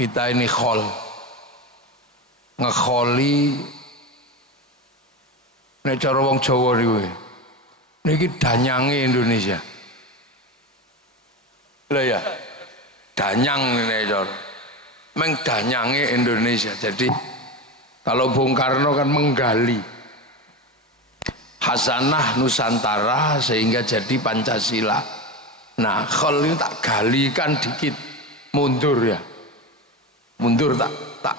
Kita ini khol, ngekholi nek cara wong Jawa niku. Niki danyange Indonesia. Lah ya, danyang nek cara. Meng danyange Indonesia. Jadi kalau Bung Karno kan menggali Hasanah Nusantara sehingga jadi Pancasila. Nah, khol ini tak galikan dikit, mundur ya. Mundur tak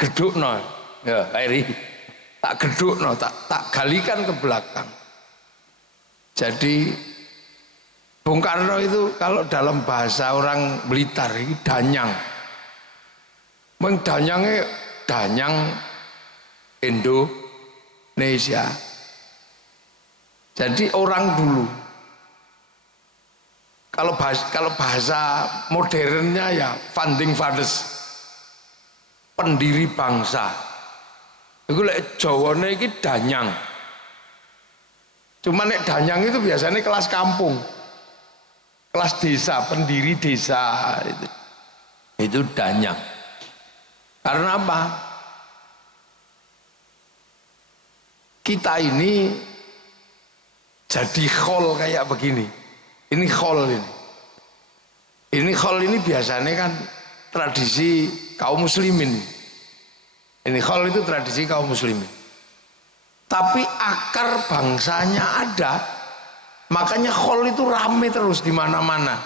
geduk no. Ya, Eri. Tak geduk no, tak galikan ke belakang. Jadi Bung Karno itu kalau dalam bahasa orang Blitar ini danyang. Mengdanyangnya danyang Indonesia. Jadi orang dulu kalau bahasa modernnya ya founding fathers, pendiri bangsa. Iku lek Jawane iki danyang. Cuma nek danyang itu biasanya kelas kampung, kelas desa, pendiri desa itu danyang. Karena apa? Kita ini jadi khol kayak begini. Ini khol ini. Ini khol ini biasanya kan tradisi kaum muslimin. Ini khol itu tradisi kaum muslimin. Tapi akar bangsanya ada. Makanya khol itu rame terus di mana-mana.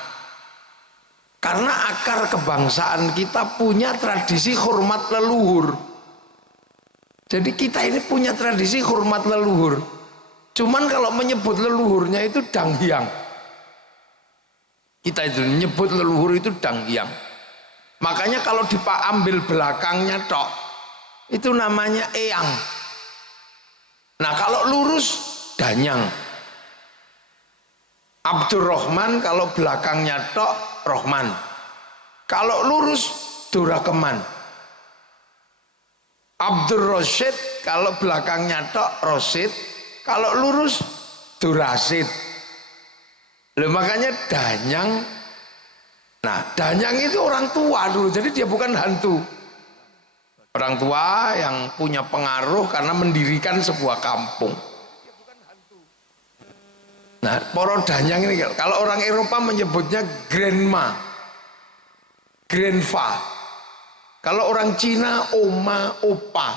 Karena akar kebangsaan kita punya tradisi hormat leluhur. Jadi kita ini punya tradisi hormat leluhur. Cuman kalau menyebut leluhurnya itu danghyang. Kita itu menyebut leluhur itu danghyang. Makanya kalau diambil belakangnya tok, itu namanya eyang. Nah kalau lurus danyang. Abdurrahman kalau belakangnya tok Rohman. Kalau lurus Durakeman. Abdur Rosyid kalau belakangnya tok Rosyid. Kalau lurus Durasid. Loh, makanya danyang. Nah danyang itu orang tua dulu. Jadi dia bukan hantu. Orang tua yang punya pengaruh karena mendirikan sebuah kampung. Nah, poro danyang ini kalau orang Eropa menyebutnya grandma, grandpa. Kalau orang Cina oma, opa.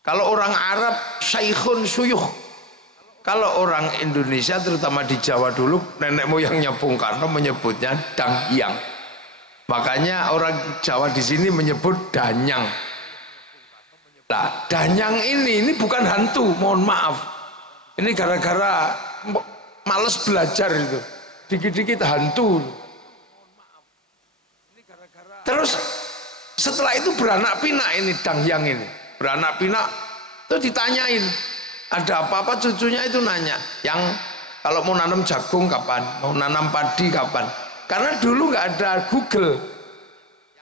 Kalau orang Arab syaikhun suyuh. Kalau orang Indonesia terutama di Jawa dulu nenek moyangnya Bung Karno menyebutnya danghyang. Makanya orang Jawa di sini menyebut danyang. Nah, danyang ini bukan hantu, mohon maaf. Ini gara-gara males belajar itu. Dikit-dikit hantu. Terus setelah itu beranak pinak ini danghyang ini. Beranak pinak itu ditanyain. Ada apa-apa cucunya itu nanya. Yang kalau mau nanam jagung kapan? Mau nanam padi kapan? Karena dulu nggak ada Google,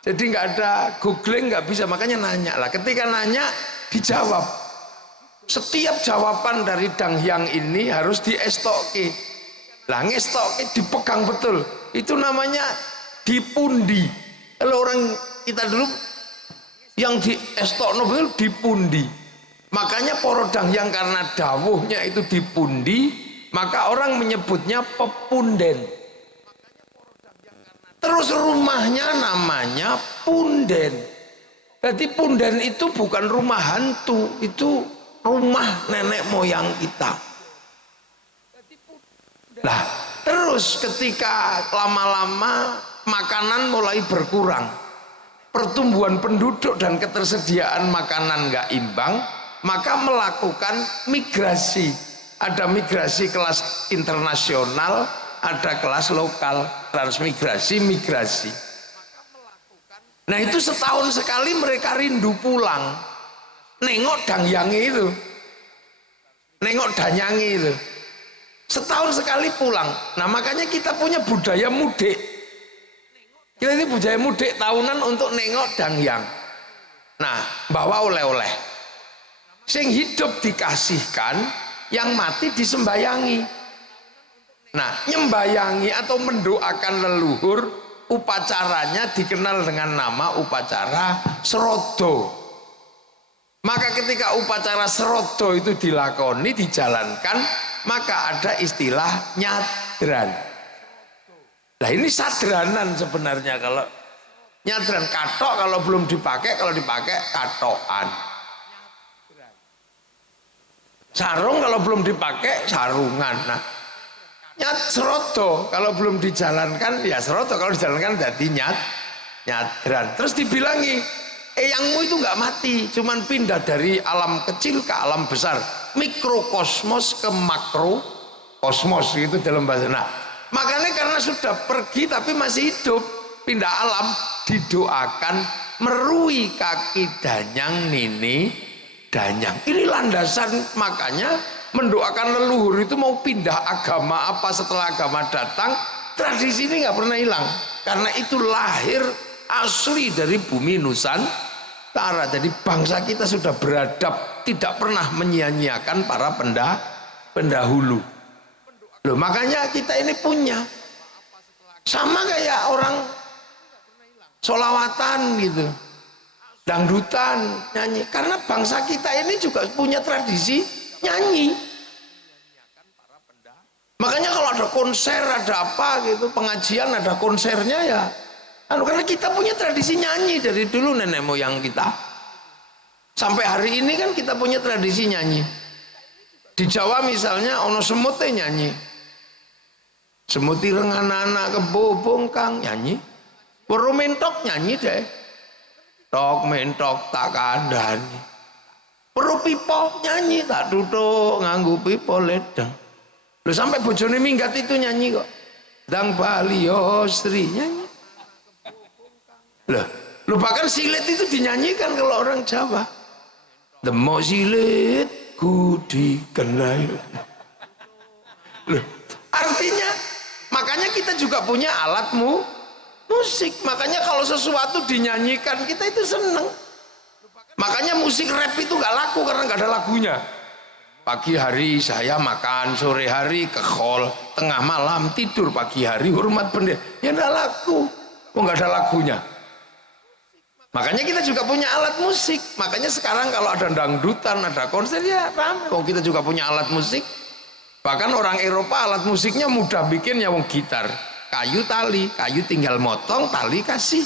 jadi nggak ada googling, nggak bisa, makanya nanya lah. Ketika nanya dijawab. Setiap jawaban dari danghyang ini harus diestoke. Lah ngestoke dipegang betul. Itu namanya dipundi. Kalau orang kita dulu yang diestokno betul dipundi. Makanya poro danghyang karena dawuhnya itu dipundi, maka orang menyebutnya pepunden. Terus rumahnya namanya punden. Jadi punden itu bukan rumah hantu, itu rumah nenek moyang kita. Nah, terus ketika lama-lama makanan mulai berkurang, pertumbuhan penduduk dan ketersediaan makanan nggak imbang, maka melakukan migrasi. Ada migrasi kelas internasional, ada kelas lokal, transmigrasi, migrasi. Nah itu setahun sekali mereka rindu pulang, nengok dangyangi itu, nengok danyangi itu, setahun sekali pulang. Nah makanya kita punya budaya mudik. Kita ini budaya mudik tahunan untuk nengok dangyang. Nah bawa oleh-oleh. Sing hidup dikasihkan, yang mati disembayangi. Nah, nyembayangi atau mendoakan leluhur upacaranya dikenal dengan nama upacara serodo. Maka ketika upacara serodo itu dilakoni, dijalankan, maka ada istilah nyadran. Nah ini sadranan sebenarnya. Kalau nyadran katok kalau belum dipakai, kalau dipakai katokan. Sarung kalau belum dipakai sarungan. Nah serodo kalau belum dijalankan ya serodo, kalau dijalankan jadi nyadran. Terus dibilangi eyangmu itu nggak mati, cuman pindah dari alam kecil ke alam besar, mikrokosmos ke makrokosmos itu dalam bahasa. Nah makanya karena sudah pergi tapi masih hidup, pindah alam, didoakan merui kaki danyang nini danyang. Ini landasan, makanya mendoakan leluhur itu mau pindah agama apa setelah agama datang, tradisi ini nggak pernah hilang karena itu lahir asli dari bumi Nusantara. Jadi bangsa kita sudah beradab, tidak pernah menyia-nyiakan para pendahulu. Loh, makanya kita ini punya sama kayak orang solawatan gitu, dangdutan, nyanyi, karena bangsa kita ini juga punya tradisi nyanyi. Makanya kalau ada konser, ada apa gitu, pengajian, ada konsernya ya karena kita punya tradisi nyanyi dari dulu nenek moyang kita. Sampai hari ini kan kita punya tradisi nyanyi. Di Jawa misalnya ono semut nyanyi, semut ireng anak-anak kebo bongkang nyanyi, weru mentok nyanyi deh, tok mentok tak kandhani, weru pipo nyanyi tak tutuk nganggo pipo ledeng. Loh, sampai bojone minggat itu nyanyi kok, dang Bali Sri nyanyi. Loh, bahkan silet itu dinyanyikan kalau orang Jawa. Demok silet ku dikenai. Loh, artinya makanya kita juga punya alat musik. Makanya kalau sesuatu dinyanyikan kita itu seneng. Makanya musik rap itu gak laku karena gak ada lagunya. Pagi hari saya makan, sore hari ke hall, tengah malam tidur, pagi hari hormat bendera. Ya gak laku, kok gak ada lagunya. Makanya kita juga punya alat musik. Makanya sekarang kalau ada dangdutan, ada konser ya ramai. Oh, kita juga punya alat musik. Bahkan orang Eropa alat musiknya mudah bikin ya, wong gitar, kayu tali, kayu tinggal motong, tali kasih.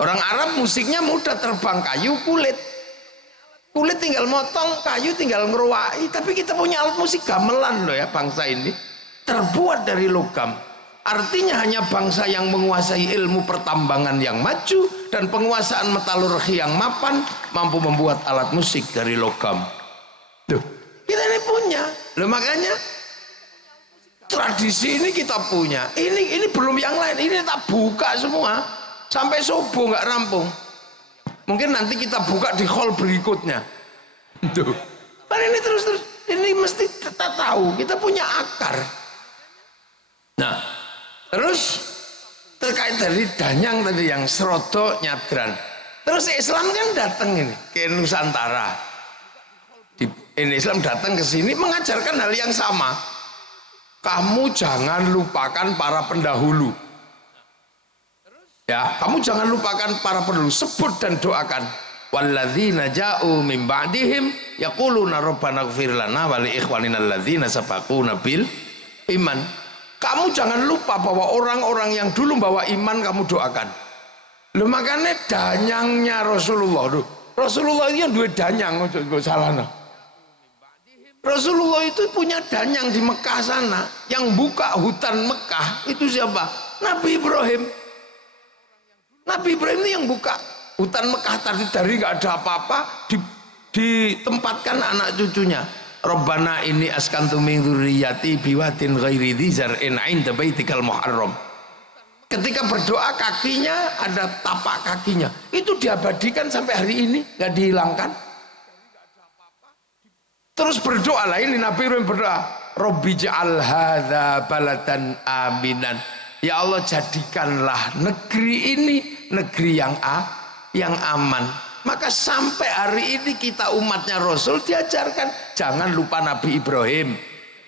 Orang Arab musiknya mudah, terbang kayu kulit, kulit tinggal motong, kayu tinggal ngeruai. Tapi kita punya alat musik gamelan loh ya, bangsa ini terbuat dari logam. Artinya hanya bangsa yang menguasai ilmu pertambangan yang maju dan penguasaan metalurgi yang mapan mampu membuat alat musik dari logam. Tuh, kita ini punya. Loh, makanya tradisi ini kita punya. Ini belum yang lain. Ini tak buka semua sampai subuh nggak rampung. Mungkin nanti kita buka di hall berikutnya. Tuh, kan ini terus ini mesti kita tahu. Kita punya akar. Nah, terus terkait dari danyang tadi yang serodo nyadran. Terus Islam kan datang ini ke Nusantara. Ini Islam datang ke sini mengajarkan hal yang sama. Kamu jangan lupakan para pendahulu. Ya, kamu jangan lupakan para pendahulu. Sebut dan doakan. Walladzina ja'u min ba'dihim yaquluna rabbana ighfir lana wa li ikhwanina alladzina sabaquna bil iman. Kamu jangan lupa bahwa orang-orang yang dulu bawa iman kamu doakan. Loh, makanya danyangnya Rasulullah. Loh, Rasulullah itu yang dua danyang, salah. Rasulullah itu punya danyang di Mekah sana. Yang buka hutan Mekah itu siapa? Nabi Ibrahim. Nabi Ibrahim itu yang buka hutan Mekah tadi, dari nggak ada apa-apa ditempatkan anak cucunya. Rabbana ini askantu min dzurriyyati biwadin ghairi dzar in 'inda baitikal muharram. Ketika berdoa kakinya ada tapak kakinya. Itu diabadikan sampai hari ini, nggak dihilangkan. Terus berdoa lain, Nabi Ibrahim berdoa, Rabbi ja'al hadza baladan aminan. Ya Allah, jadikanlah negeri ini negeri yang aman. Maka sampai hari ini kita umatnya Rasul diajarkan jangan lupa Nabi Ibrahim.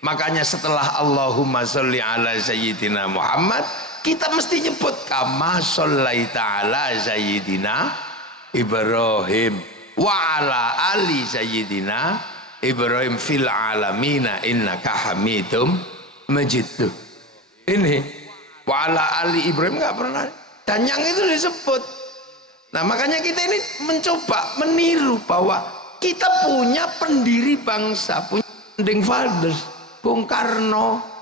Makanya setelah Allahumma sholli ala sayyidina Muhammad, kita mesti nyebut kama shallaita ala sayyidina Ibrahim wa ala ali sayyidina Ibrahim fil alamina innaka hamidum majid. Ini wa ala ali Ibrahim nggak pernah, dan yang itu disebut. Nah makanya kita ini mencoba meniru bahwa kita punya pendiri bangsa, punya founding fathers, Bung Karno.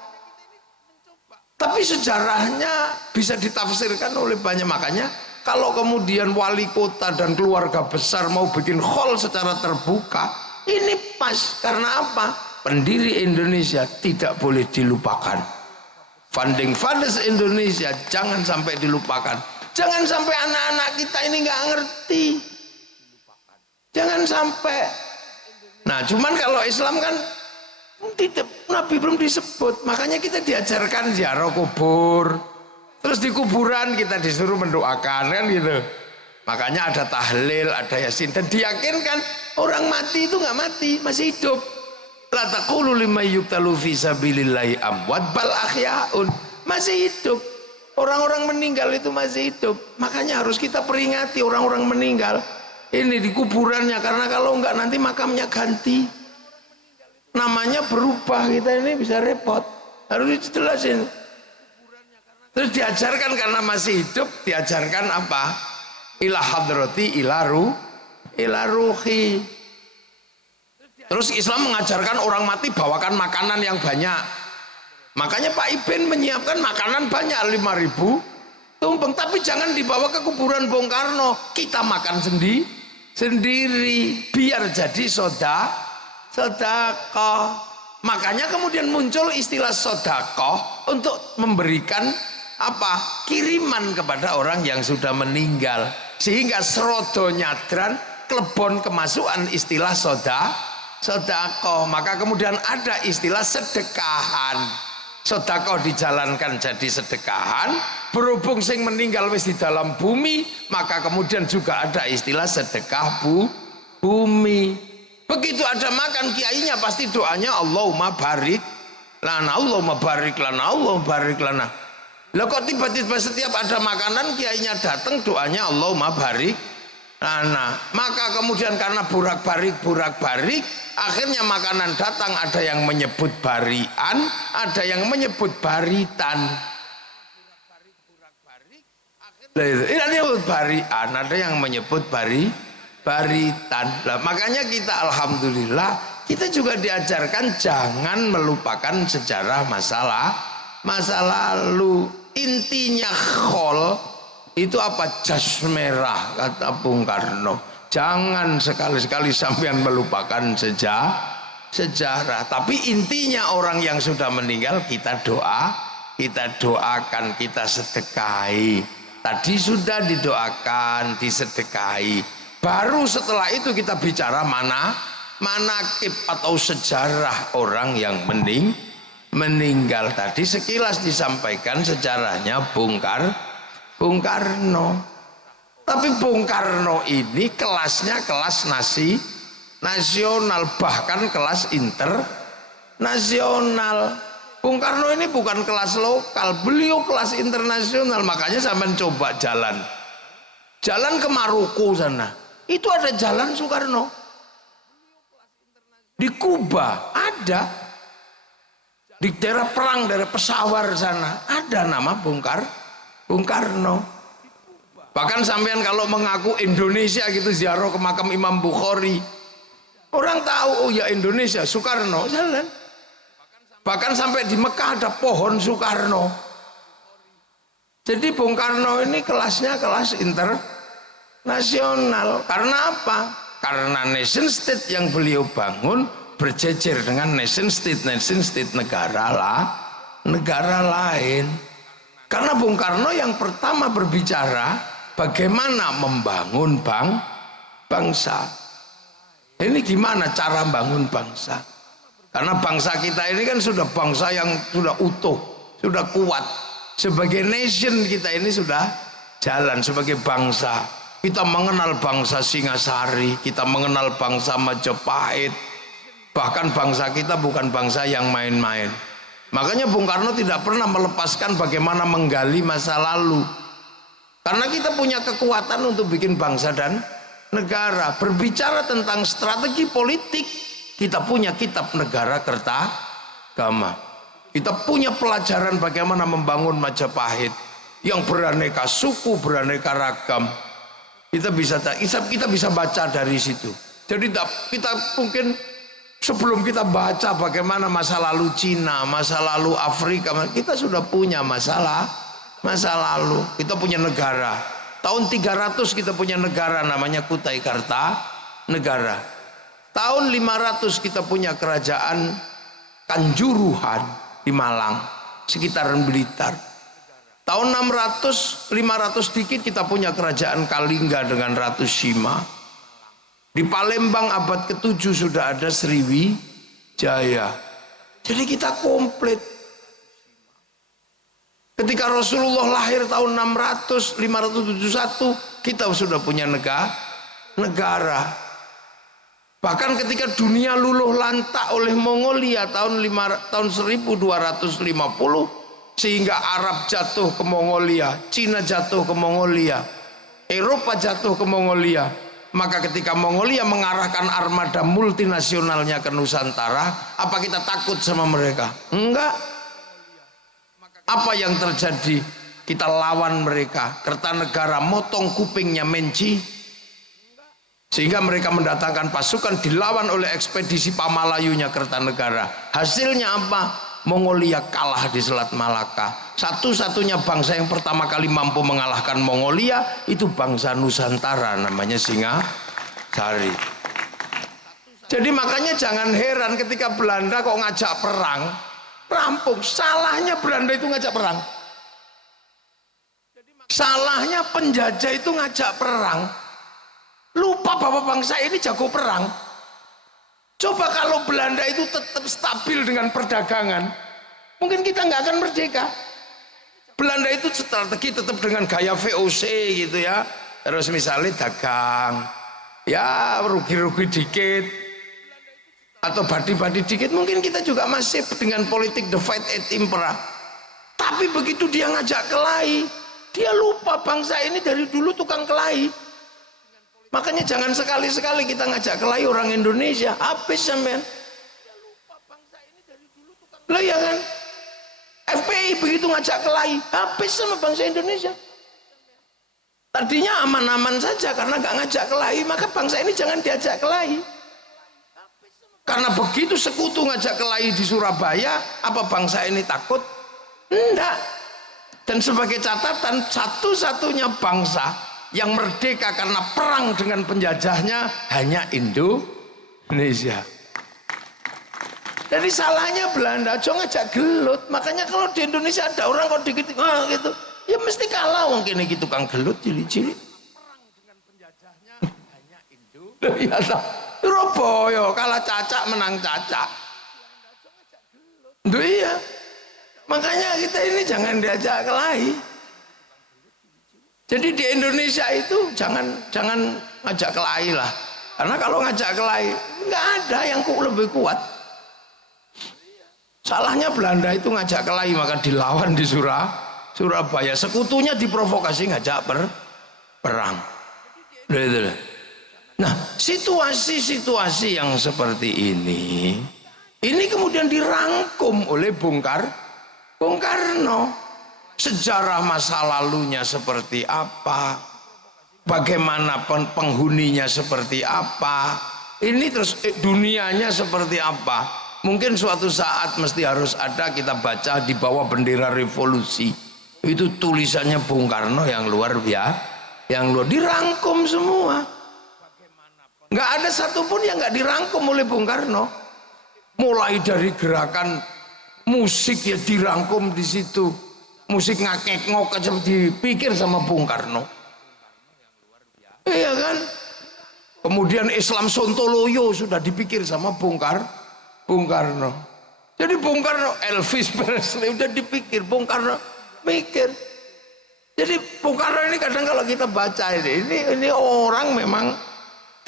Tapi sejarahnya bisa ditafsirkan oleh banyak. Makanya kalau kemudian wali kota dan keluarga besar mau bikin khol secara terbuka, ini pas. Karena apa? Pendiri Indonesia tidak boleh dilupakan. Founding fathers Indonesia jangan sampai dilupakan. Jangan sampai anak-anak kita ini nggak ngerti. Jangan sampai. Nah cuman kalau Islam kan tidak, Nabi belum disebut. Makanya kita diajarkan ziarah kubur. Terus di kuburan kita disuruh mendoakan kan gitu. Makanya ada tahlil, ada yasin, dan diyakinkan orang mati itu nggak mati, masih hidup. La taqulu liman yuqtalu fi sabilillahi amwat bal ahyaun, masih hidup. Orang-orang meninggal itu masih hidup. Makanya harus kita peringati orang-orang meninggal ini di kuburannya, karena kalau enggak nanti makamnya ganti. Namanya berubah, kita ini bisa repot. Harus dijelasin. Terus diajarkan karena masih hidup, diajarkan apa? Ila hadrati ila ruhi. Terus Islam mengajarkan orang mati bawakan makanan yang banyak. Makanya Pak Iben menyiapkan makanan banyak, 5.000 tumpeng. Tapi jangan dibawa ke kuburan Bung Karno. Kita makan sendiri biar jadi sedekah. Makanya kemudian muncul istilah sedekah untuk memberikan apa? Kiriman kepada orang yang sudah meninggal, sehingga serodo nyadran klebon kemasukan istilah sedekah. Maka kemudian ada istilah sedekahan. Sedekah dijalankan jadi sedekahan. Berhubung sing meninggal wis di dalam bumi, maka kemudian juga ada istilah sedekah bumi. Begitu ada makan, kiainya pasti doanya Allahumma barik lana, Allahumma barik lana, Allahumma barik lana. Lah kok tiba-tiba setiap ada makanan kiainya datang doanya Allahumma barik lana. Maka kemudian karena burak-barik akhirnya makanan datang, ada yang menyebut barian, ada yang menyebut baritan. Ini menyebut barian, ada yang menyebut baritan. Nah, makanya kita alhamdulillah kita juga diajarkan jangan melupakan sejarah masa lalu. Intinya khol itu apa? Jas merah, kata Bung Karno. Jangan sekali-sekali sampean melupakan sejarah. Tapi intinya orang yang sudah meninggal kita doakan, kita sedekahi. Tadi sudah didoakan, disedekahi. Baru setelah itu kita bicara manakib atau sejarah orang yang meninggal. Tadi sekilas disampaikan sejarahnya Bung Karno. Tapi Bung Karno ini kelasnya kelas nasional, bahkan kelas internasional. Bung Karno ini bukan kelas lokal, beliau kelas internasional. Makanya sampean coba jalan ke Maroko sana. Itu ada jalan Soekarno. Di Kuba ada. Di daerah perang, daerah Pesawar sana ada nama Bung Karno. Bahkan sampean kalau mengaku Indonesia gitu ziarah ke makam Imam Bukhari, orang tahu oh ya Indonesia, Soekarno jalan. Bahkan sampai di Mekah ada pohon Soekarno. Jadi Bung Karno ini kelasnya kelas internasional. Karena apa? Karena nation state yang beliau bangun berjejer dengan nation state negara lain. Karena Bung Karno yang pertama berbicara bagaimana membangun bangsa. Ini gimana cara membangun bangsa? Karena bangsa kita ini kan sudah bangsa yang sudah utuh, sudah kuat. Sebagai nation kita ini sudah jalan sebagai bangsa. Kita mengenal bangsa Singasari, kita mengenal bangsa Majapahit. Bahkan bangsa kita bukan bangsa yang main-main. Makanya Bung Karno tidak pernah melepaskan bagaimana menggali masa lalu. Karena kita punya kekuatan untuk bikin bangsa dan negara. Berbicara tentang strategi politik, kita punya kitab Negara Kertagama. Kita punya pelajaran bagaimana membangun Majapahit yang beraneka suku, beraneka ragam. Kita bisa baca dari situ. Jadi kita mungkin sebelum kita baca bagaimana masa lalu Cina, masa lalu Afrika, kita sudah punya masa lalu. Kita punya negara. Tahun 300 kita punya negara namanya Kutai Kartanegara. Tahun 500 kita punya kerajaan Kanjuruhan di Malang, sekitaran Blitar. Tahun 500 dikit kita punya kerajaan Kalingga dengan Ratu Sima. Di Palembang abad ke-7 sudah ada Sriwijaya. Jadi kita komplit. Ketika Rasulullah lahir tahun 571, kita sudah punya negara. Bahkan ketika dunia luluh lantak oleh Mongolia tahun 1250, sehingga Arab jatuh ke Mongolia, Cina jatuh ke Mongolia, Eropa jatuh ke Mongolia. Maka ketika Mongolia mengarahkan armada multinasionalnya ke Nusantara, apa kita takut sama mereka? Enggak. Apa yang terjadi? Kita lawan mereka. Kertanegara motong kupingnya Menci, sehingga mereka mendatangkan pasukan, dilawan oleh ekspedisi Pamalayunya Kertanegara. Hasilnya apa? Mongolia kalah di Selat Malaka. Satu-satunya bangsa yang pertama kali mampu mengalahkan Mongolia itu bangsa Nusantara, namanya Singasari. Jadi makanya jangan heran ketika Belanda kok ngajak perang, rampung. Salahnya Belanda itu ngajak perang. Salahnya penjajah itu ngajak perang. Lupa bahwa bangsa ini jago perang. Coba kalau Belanda itu tetap stabil dengan perdagangan, mungkin kita nggak akan merdeka. Belanda itu strategi tetap dengan gaya VOC gitu ya. Terus misalnya dagang, ya rugi-rugi dikit, atau badi-badi dikit. Mungkin kita juga masih dengan politik divide et impera. Tapi begitu dia ngajak kelahi, dia lupa bangsa ini dari dulu tukang kelahi. Makanya jangan sekali-sekali kita ngajak kelahi orang Indonesia, habis sampean. Lah ya kan? FPI begitu ngajak kelahi, habis sama bangsa Indonesia. Tadinya aman-aman saja karena nggak ngajak kelahi, maka bangsa ini jangan diajak kelahi. Karena begitu sekutu ngajak kelahi di Surabaya, apa bangsa ini takut? Enggak. Dan sebagai catatan, satu-satunya bangsa yang merdeka karena perang dengan penjajahnya hanya Indonesia. Jadi salahnya Belanda, jangan ngajak gelut. Makanya kalau di Indonesia ada orang kok dikit gitu, ya mesti kalah wong kene iki tukang gelut cilik-cilik. Perang dengan penjajahnya hanya Indonesia. Ya Surabaya kalah cacak menang cacak. Duh iya. Makanya kita ini jangan diajak kelahi. Jadi di Indonesia itu jangan ngajak kelahi lah. Karena kalau ngajak kelahi nggak ada yang lebih kuat. Salahnya Belanda itu ngajak kelahi, maka dilawan di Surabaya. Sekutunya diprovokasi ngajak perang. Nah, situasi-situasi yang seperti ini kemudian dirangkum oleh Bung Karno. Sejarah masa lalunya seperti apa, bagaimana penghuninya seperti apa, ini terus dunianya seperti apa. Mungkin suatu saat mesti harus ada, kita baca di bawah bendera revolusi, itu tulisannya Bung Karno yang luar biasa, yang luar dirangkum semua. Nggak ada satupun yang nggak dirangkum oleh Bung Karno. Mulai dari gerakan musik ya dirangkum di situ. Musik ngakek-ngok aja dipikir sama Bung Karno. Iya kan? Kemudian Islam Sontoloyo sudah dipikir sama Bung Karno. Jadi Bung Karno, Elvis Presley udah dipikir, Bung Karno mikir. Jadi Bung Karno ini kadang kalau kita baca ini orang memang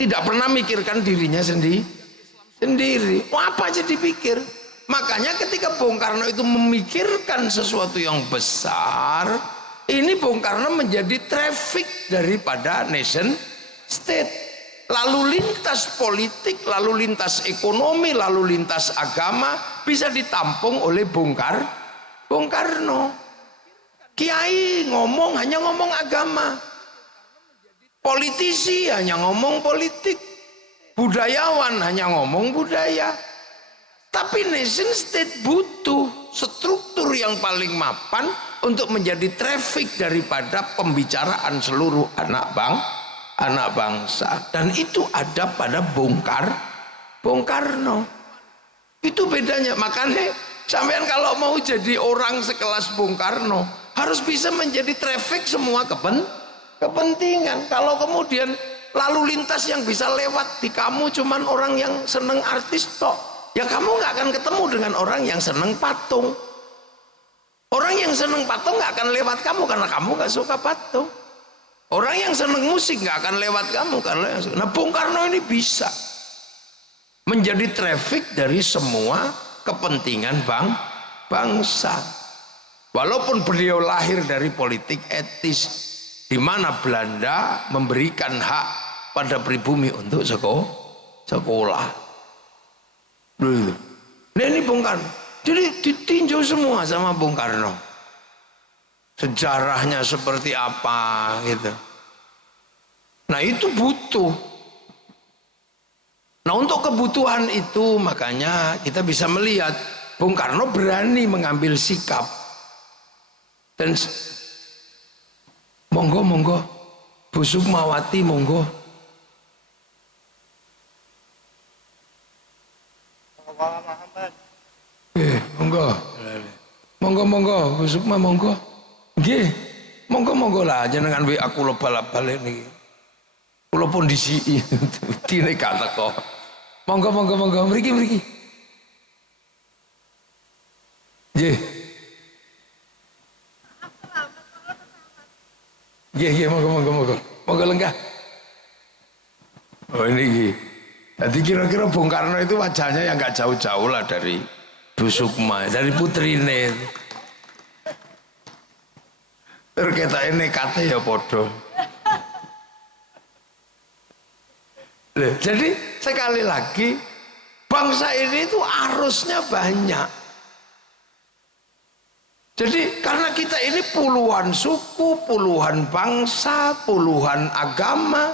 tidak pernah mikirkan dirinya sendiri. Apa aja dipikir. Makanya ketika Bung Karno itu memikirkan sesuatu yang besar, ini Bung Karno menjadi traffic daripada nation state. Lalu lintas politik, lalu lintas ekonomi, lalu lintas agama bisa ditampung oleh Bung Karno. Kiai ngomong hanya ngomong agama, politisi hanya ngomong politik, budayawan hanya ngomong budaya. Tapi nation state butuh struktur yang paling mapan untuk menjadi traffic daripada pembicaraan seluruh anak bangsa. Dan itu ada pada Bung Karno. Itu bedanya. Makanya sampean kalau mau jadi orang sekelas Bung Karno harus bisa menjadi traffic semua kepentingan. Kalau kemudian lalu lintas yang bisa lewat di kamu cuman orang yang seneng artis tok, ya kamu nggak akan ketemu dengan orang yang seneng patung. Orang yang seneng patung nggak akan lewat kamu karena kamu nggak suka patung. Orang yang seneng musik nggak akan lewat kamu karena. Nah, Bung Karno ini bisa menjadi traffic dari semua kepentingan bangsa. Walaupun beliau lahir dari politik etis, di mana Belanda memberikan hak pada pribumi untuk sekolah. Nah, ini Bung Karno. Jadi ditinjau semua sama Bung Karno. Sejarahnya seperti apa gitu. Nah, itu butuh. Nah, untuk kebutuhan itu makanya kita bisa melihat Bung Karno berani mengambil sikap. Dan monggo Bu Sukmawati monggo. Monggo Bu Sukma monggo. Nggih. Monggo lah jenengan WA kula balak-balik niki. Kula pun disiki dine gak teko. Monggo mriki. Nggih. Nggih monggo. Monggo lenggah. Oh ini. Jadi kira-kira Bung Karno itu wajahnya yang gak jauh-jauh lah dari Bu Sukma, dari putrine. Terketa ini kata ya podo. Jadi sekali lagi bangsa ini itu arusnya banyak. Jadi karena kita ini puluhan suku, puluhan bangsa, puluhan agama,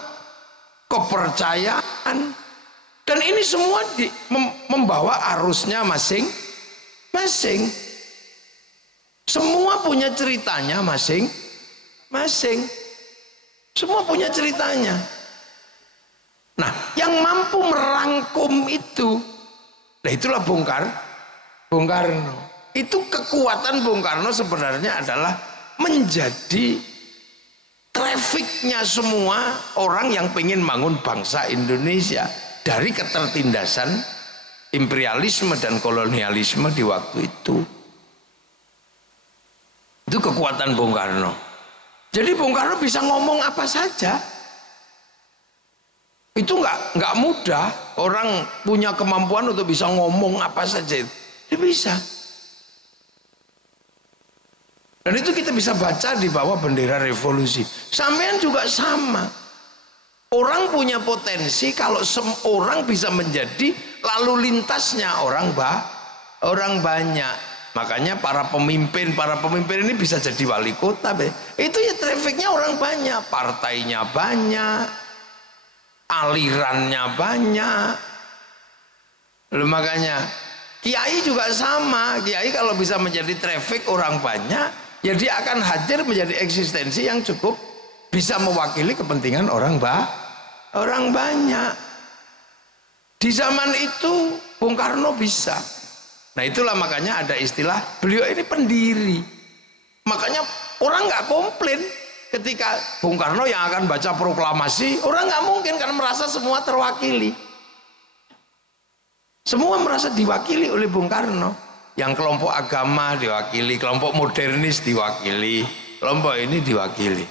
kepercayaan, dan ini semua membawa arusnya masing-masing. Semua punya ceritanya masing-masing. Semua punya ceritanya. Nah, yang mampu merangkum itu, nah itulah Bung Karno. Itu kekuatan Bung Karno sebenarnya adalah menjadi trafficnya semua orang yang pengen bangun bangsa Indonesia dari ketertindasan imperialisme dan kolonialisme di waktu itu. Itu kekuatan Bung Karno. Jadi Bung Karno bisa ngomong apa saja. Itu nggak mudah orang punya kemampuan untuk bisa ngomong apa saja. Dia bisa. Dan itu kita bisa baca di bawah bendera revolusi. Sampean juga sama. Orang punya potensi kalau orang bisa menjadi lalu lintasnya orang banyak. Makanya para pemimpin ini bisa jadi wali kota. Itu ya trafficnya orang banyak, partainya banyak, alirannya banyak. Lalu makanya kiai juga sama. Kiai kalau bisa menjadi traffic orang banyak, ya dia akan hadir menjadi eksistensi yang cukup bisa mewakili kepentingan orang banyak. Di zaman itu Bung Karno bisa. Nah itulah makanya ada istilah beliau ini pendiri. Makanya orang nggak komplain ketika Bung Karno yang akan baca proklamasi. Orang nggak mungkin karena merasa semua terwakili. Semua merasa diwakili oleh Bung Karno. Yang kelompok agama diwakili, kelompok modernis diwakili, kelompok ini diwakili.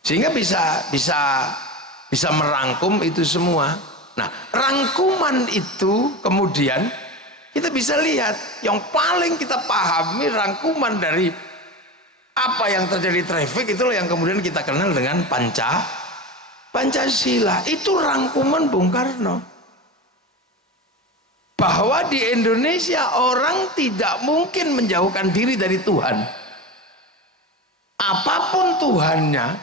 Sehingga bisa merangkum itu semua. Nah, rangkuman itu kemudian Kita bisa lihat yang paling kita pahami rangkuman dari apa yang terjadi traffic itulah yang kemudian kita kenal dengan Pancasila. Itu rangkuman Bung Karno. Bahwa di Indonesia orang tidak mungkin menjauhkan diri dari Tuhan. Apapun Tuhannya,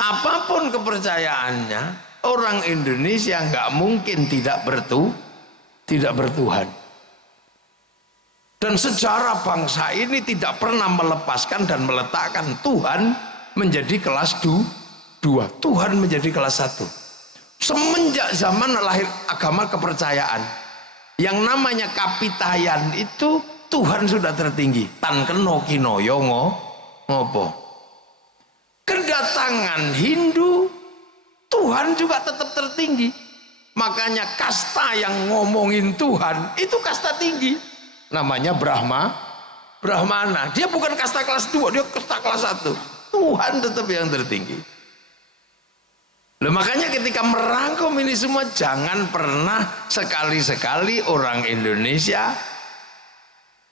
apapun kepercayaannya, orang Indonesia nggak mungkin tidak bertuhan. Dan sejarah bangsa ini tidak pernah melepaskan dan meletakkan Tuhan menjadi kelas 2, Tuhan menjadi kelas 1. Semenjak zaman lahir agama kepercayaan, yang namanya kapitayan itu Tuhan sudah tertinggi. Tan keno kinoyo ngopo. Kedatangan Hindu, Tuhan juga tetap tertinggi. Makanya kasta yang ngomongin Tuhan itu kasta tinggi. Namanya Brahmana. Dia bukan kasta kelas 2, dia kasta kelas 1. Tuhan tetap yang tertinggi. Loh, makanya ketika merangkum ini semua, jangan pernah sekali-sekali orang Indonesia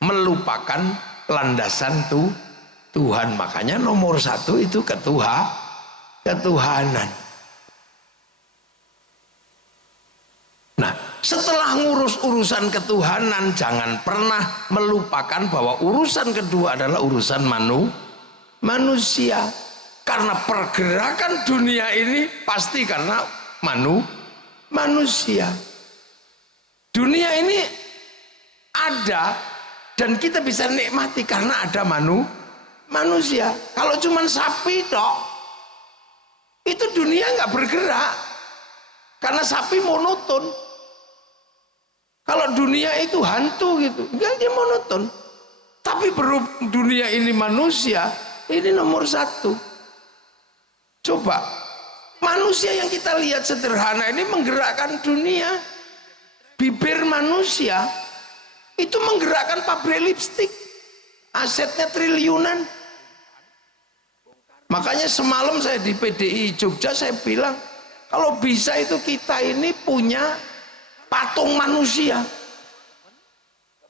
melupakan landasan Tuhan. Makanya nomor 1 itu ketuhanan. Nah, setelah ngurus urusan ketuhanan, jangan pernah melupakan bahwa urusan kedua adalah urusan manusia. Karena pergerakan dunia ini pasti karena manusia. Dunia ini ada dan kita bisa nikmati karena ada manusia. Kalau cuma sapi tok, itu dunia nggak bergerak karena sapi monoton. Kalau dunia itu hantu gitu, enggak, dia monoton. Tapi berhubung dunia ini manusia, ini nomor 1. Coba, manusia yang kita lihat sederhana ini menggerakkan dunia. Bibir manusia itu menggerakkan pabrik lipstik, asetnya triliunan. Makanya semalam saya di PDI Jogja, saya bilang kalau bisa itu kita ini punya patung manusia.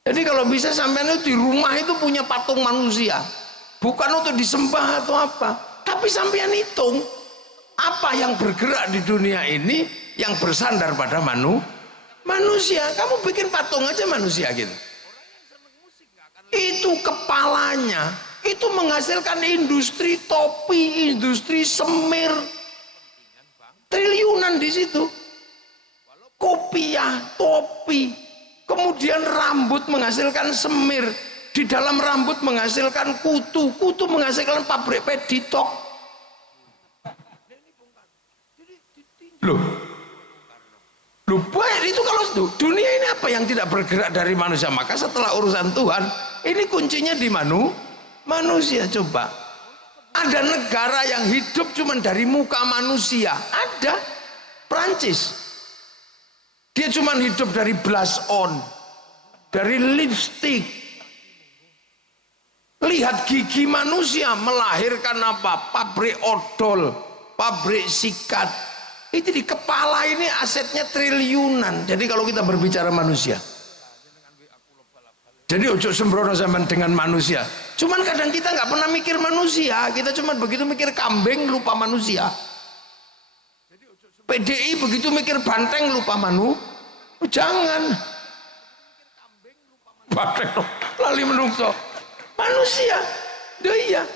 Jadi kalau bisa sampean itu di rumah itu punya patung manusia, bukan untuk disembah atau apa, tapi sampean hitung apa yang bergerak di dunia ini yang bersandar pada manusia. Kamu bikin patung aja manusia gitu, itu kepalanya itu menghasilkan industri topi, industri semir, triliunan di situ. Kopiah, topi, kemudian rambut menghasilkan semir, di dalam rambut menghasilkan kutu menghasilkan pabrik peditok. Loh, itu kalau dunia ini apa yang tidak bergerak dari manusia? Maka setelah urusan Tuhan, ini kuncinya di manusia. Coba, ada negara yang hidup cuma dari muka manusia, ada, Prancis. Dia cuma hidup dari blush on, dari lipstick. Lihat gigi manusia melahirkan apa? Pabrik odol, pabrik sikat. Itu di kepala ini asetnya triliunan. Jadi kalau kita berbicara manusia, jadi ojo sembrono zaman dengan manusia. Cuman kadang kita nggak pernah mikir manusia, kita cuma begitu mikir kambing lupa manusia. PDI begitu mikir banteng lupa jangan banteng lali menungso manusia. Iya,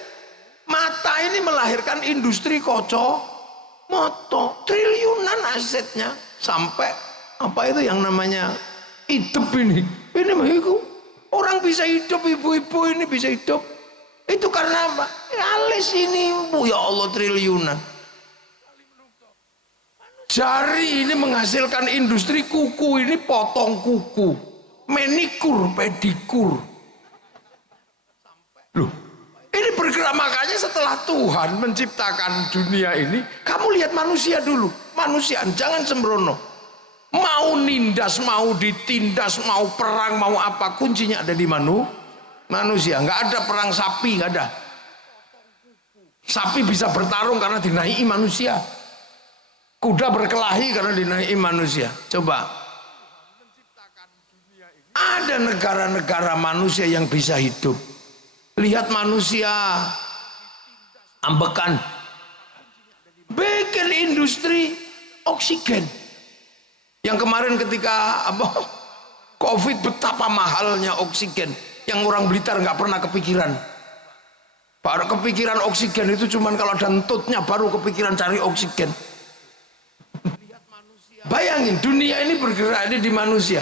mata ini melahirkan industri moto triliunan asetnya, sampai apa itu yang namanya hidup ini orang bisa hidup, ibu-ibu ini bisa hidup, itu karena apa? Alis ini ya Allah triliunan. Jari ini menghasilkan industri kuku, ini potong kuku, manikur, pedikur. Loh, ini bergerak. Makanya setelah Tuhan menciptakan dunia ini, kamu lihat manusia dulu, manusiaan, jangan sembrono. Mau nindas, mau ditindas, mau perang, mau apa, kuncinya ada di manusia. Nggak ada perang sapi, nggak ada. Sapi bisa bertarung karena dinaiki manusia. Kuda berkelahi karena dinaiki manusia. Coba. Ada negara-negara manusia yang bisa hidup. Lihat manusia ambekan, bikin industri oksigen. Yang kemarin ketika COVID, betapa mahalnya oksigen, yang orang Blitar nggak pernah kepikiran. Baru kepikiran oksigen itu cuman kalau ada entutnya baru kepikiran cari oksigen. Bayangin dunia ini bergerak di manusia.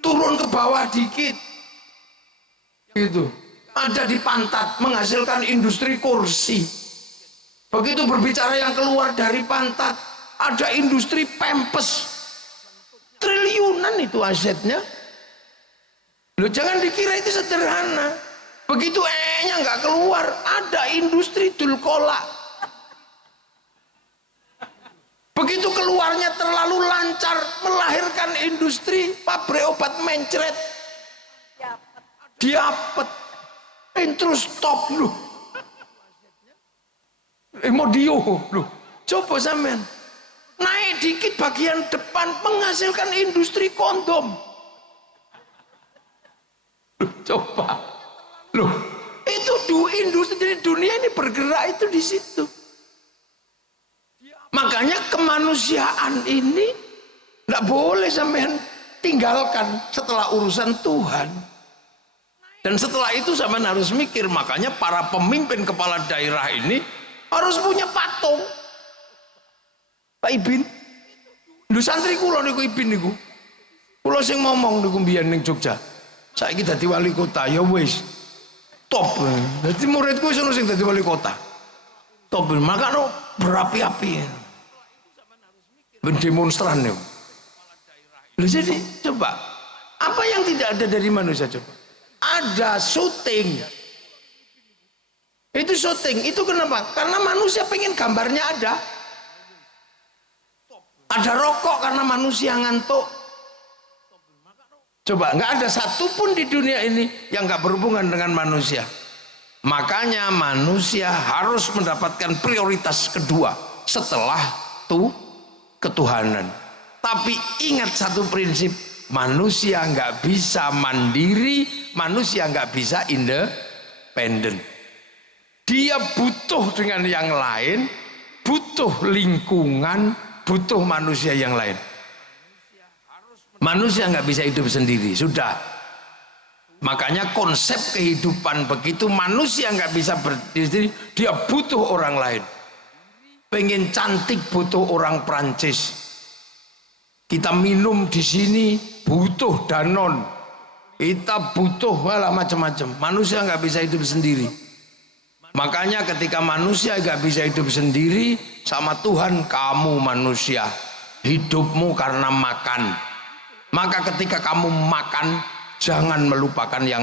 Turun ke bawah dikit, itu ada di pantat menghasilkan industri kursi. Begitu berbicara yang keluar dari pantat, ada industri pempes, triliunan itu asetnya. Loh, jangan dikira itu sederhana. Begitu nya nggak keluar, ada industri dulkola. Begitu keluarnya terlalu lancar, melahirkan industri pabrik obat mencret, diapet, terus stop lu, modio lu, coba sampean naik dikit bagian depan menghasilkan industri kondom. Coba, loh, itu industri. Jadi dunia ini bergerak itu di situ. Makanya kemanusiaan ini tidak boleh sampean tinggalkan setelah urusan Tuhan. Dan setelah itu sampean harus mikir. Makanya para pemimpin kepala daerah ini harus punya patung. Pak Ibin, lu santri kula niku Ibin niku. Kula sing ngomong niku mbiyen ning Jogja. Saiki dadi wali kota ya wis top. Dadi muridku wis ono sing dadi wali kota. Top, makanya berapi-api. Berdemonstran ya. Jadi coba, apa yang tidak ada dari manusia coba? Ada syuting. Itu syuting, itu kenapa? Karena manusia pengen gambarnya ada. Ada rokok karena manusia ngantuk. Coba, nggak ada satupun di dunia ini yang nggak berhubungan dengan manusia. Makanya manusia harus mendapatkan prioritas kedua setelah ketuhanan. Tapi ingat satu prinsip, manusia nggak bisa mandiri, manusia nggak bisa independen. Dia butuh dengan yang lain, butuh lingkungan, butuh manusia yang lain. Manusia nggak bisa hidup sendiri, sudah. Makanya konsep kehidupan begitu, manusia nggak bisa berdiri sendiri, dia butuh orang lain. Pengen cantik butuh orang Prancis. Kita minum di sini butuh Danon. Kita butuh malah macam-macam. Manusia nggak bisa hidup sendiri. Makanya ketika manusia nggak bisa hidup sendiri, sama Tuhan, kamu manusia hidupmu karena makan. Maka ketika kamu makan, jangan melupakan yang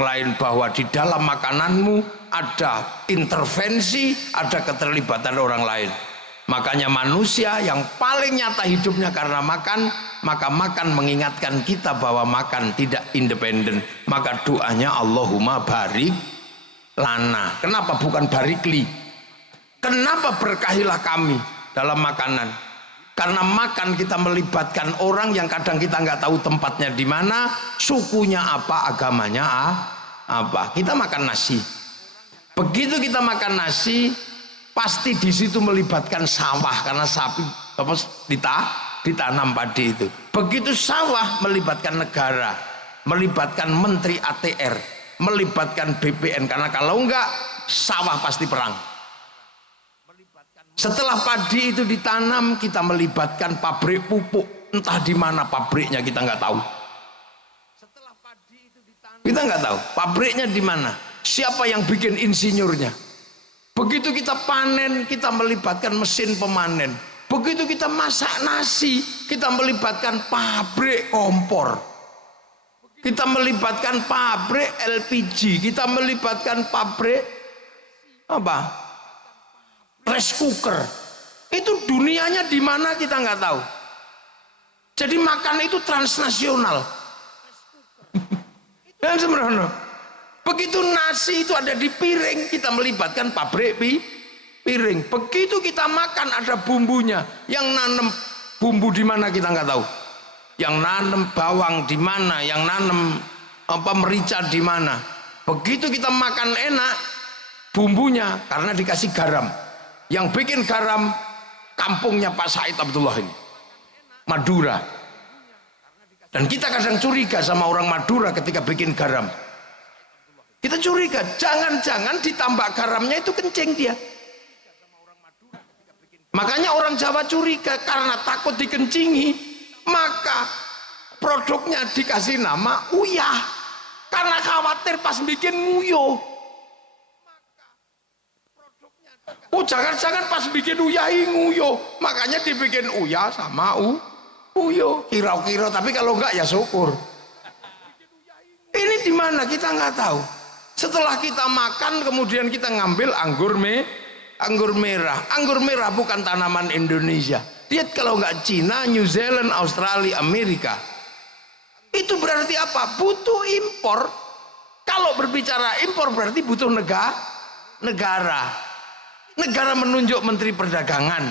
lain, bahwa di dalam makananmu ada intervensi, ada keterlibatan orang lain. Makanya manusia yang paling nyata hidupnya karena makan, maka makan mengingatkan kita bahwa makan tidak independen. Maka doanya Allahumma barik lana. Kenapa bukan barikli? Kenapa berkahilah kami dalam makanan? Karena makan kita melibatkan orang yang kadang kita nggak tahu tempatnya di mana, sukunya apa, agamanya apa. Kita makan nasi. Begitu kita makan nasi, pasti di situ melibatkan sawah karena sapi ditanam padi itu. Begitu sawah melibatkan negara, melibatkan menteri ATR, melibatkan BPN, karena kalau enggak sawah pasti perang. Setelah padi itu ditanam, kita melibatkan pabrik pupuk, entah di mana pabriknya kita nggak tahu. Kita nggak tahu pabriknya di mana, siapa yang bikin insinyurnya. Begitu kita panen, kita melibatkan mesin pemanen. Begitu kita masak nasi, kita melibatkan pabrik kompor. Kita melibatkan pabrik LPG, kita melibatkan pabrik apa? Rice cooker. Itu dunianya di mana kita nggak tahu. Jadi makan itu transnasional. Dan sebenarnya begitu nasi itu ada di piring, kita melibatkan pabrik piring. Begitu kita makan ada bumbunya, yang nanam bumbu di mana kita nggak tahu. yang nanam bawang di mana, yang nanam merica di mana. Begitu kita makan enak bumbunya karena dikasih garam. Yang bikin garam kampungnya Pak Said Abdullah ini, Madura. Dan kita kadang curiga sama orang Madura ketika bikin garam. Kita curiga, jangan-jangan ditambah garamnya itu kencing dia. Makanya orang Jawa curiga karena takut dikencingi, maka produknya dikasih nama uyah. Karena khawatir pas bikin nguyuh. Oh, jangan-jangan pas bikin uyah nguyuh, makanya dibikin uyah sama uyuh. Kira-kira, tapi kalau enggak ya syukur. Ini di mana kita nggak tahu. Setelah kita makan kemudian kita ngambil anggur merah. Anggur merah bukan tanaman Indonesia. Lihat kalau nggak Cina, New Zealand, Australia, Amerika. Itu berarti apa? Butuh impor. Kalau berbicara impor berarti butuh negara. Negara menunjuk Menteri Perdagangan.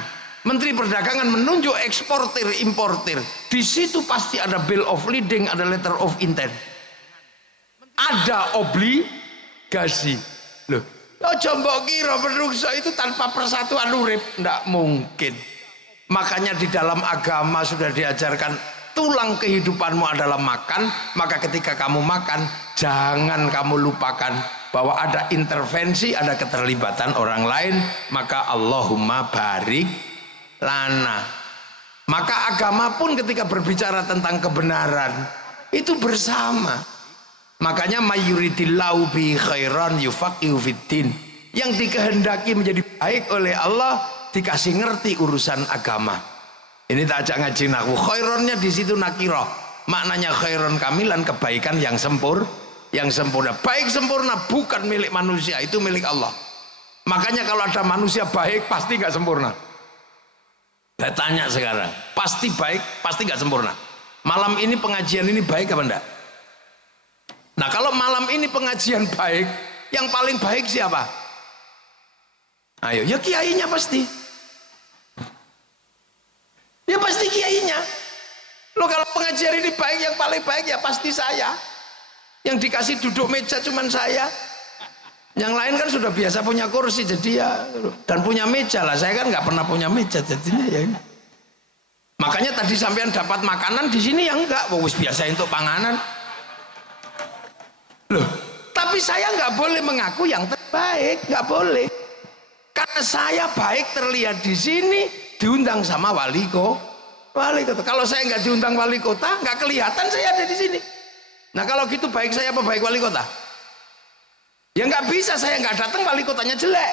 Menteri Perdagangan menunjuk eksportir, importir. Di situ pasti ada bill of lading, ada letter of intent. Ada obligasi. Loh, coba kira menungso itu tanpa persatuan urip, ndak mungkin. Makanya di dalam agama sudah diajarkan tulang kehidupanmu adalah makan. Maka ketika kamu makan, jangan kamu lupakan bahwa ada intervensi, ada keterlibatan orang lain. Maka Allahumma barik lana. Maka agama pun ketika berbicara tentang kebenaran itu bersama. Makanya mayuridillahu bi khairan yufaqihu fiddin. Yang dikehendaki menjadi baik oleh Allah dikasih ngerti urusan agama. Ini tak ajak ngaji nahwu. Khaironnya di situ nakirah. Maknanya khairon kamilan, kebaikan yang sempurna. Baik sempurna bukan milik manusia, itu milik Allah. Makanya kalau ada manusia baik pasti nggak sempurna. Saya tanya sekarang, pasti baik, pasti nggak sempurna. Malam ini pengajian ini baik apa enggak? Nah kalau malam ini pengajian baik, yang paling baik siapa? Ayo, ya kiainya pasti. Ya pasti kiainya. Loh kalau pengajian ini baik, yang paling baik ya pasti saya. Yang dikasih duduk meja cuman saya. Yang lain kan sudah biasa punya kursi, jadi ya, dan punya meja lah. Saya kan nggak pernah punya meja, jadinya ya. Makanya tadi sampean dapat makanan di sini yang enggak, wis biasa untuk panganan. Loh, tapi saya nggak boleh mengaku yang terbaik, nggak boleh. Karena saya baik terlihat di sini, diundang sama wali kota. Kalau saya nggak diundang wali kota, nggak kelihatan saya ada di sini. Nah kalau gitu baik saya apa baik wali kota? Ya nggak bisa, saya nggak datang wali kotanya jelek.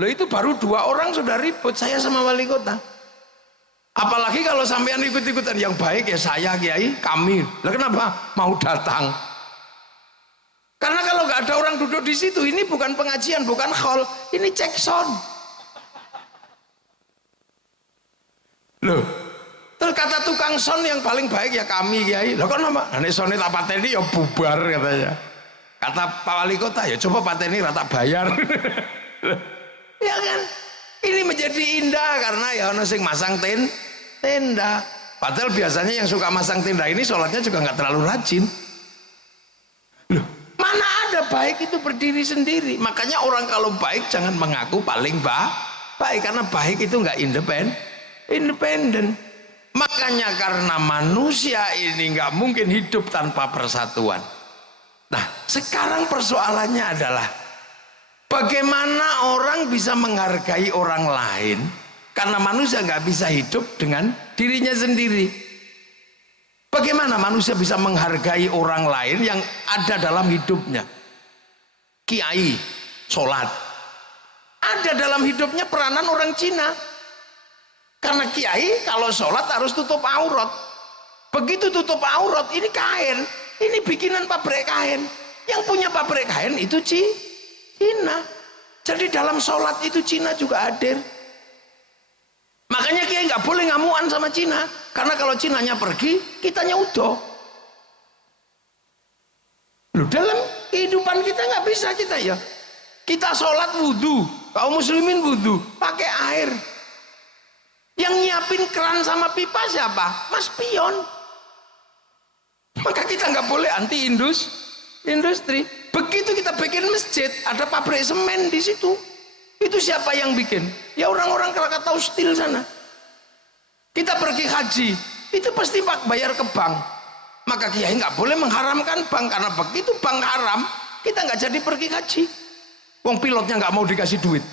Loh itu baru 2 orang sudah ribut, saya sama wali kota. Apalagi kalau sampean ikut-ikutan, yang baik ya saya, kiai, kami. Lah kenapa mau datang? Karena kalau nggak ada orang duduk di situ, ini bukan pengajian, bukan khol, ini cek sound. Loh, terus kata tukang sound yang paling baik ya kami, kiai. Lah kok nama? Nek sound tak pateni ya bubar katanya. Kata Pak Wali Kota, ya coba pateni rata bayar. Ya kan? Ini menjadi indah karena ya ono sing masang tenda. Padahal biasanya yang suka masang tenda ini sholatnya juga nggak terlalu rajin. Loh, mana ada baik itu berdiri sendiri. Makanya orang kalau baik jangan mengaku paling baik, karena baik itu nggak independen. Makanya karena manusia ini nggak mungkin hidup tanpa persatuan. Nah sekarang persoalannya adalah bagaimana orang bisa menghargai orang lain, karena manusia nggak bisa hidup dengan dirinya sendiri. Bagaimana manusia bisa menghargai orang lain yang ada dalam hidupnya? Kiai sholat, ada dalam hidupnya peranan orang Cina. Karena kiai kalau sholat harus tutup aurat. Begitu tutup aurat, ini kain, ini bikinan pabrik kain. Yang punya pabrik kain itu Cina. Jadi dalam sholat itu Cina juga hadir. Makanya kiai nggak boleh ngamuan sama Cina, karena kalau Cinanya pergi, kitanya udah. Loh, dalam kehidupan kita nggak bisa kita ya. Kita sholat wudhu, kaum muslimin wudhu pakai air. Yang nyiapin keran sama pipa siapa? Mas Pion. Maka kita nggak boleh anti industri. Begitu kita bikin masjid, ada pabrik semen di situ. Itu siapa yang bikin? Ya orang-orang Krakatau Steel sana. Kita pergi haji, itu pasti bayar ke bank. Maka kiai nggak boleh mengharamkan bank, karena begitu bank haram, kita nggak jadi pergi haji. Wong pilotnya nggak mau dikasih duit.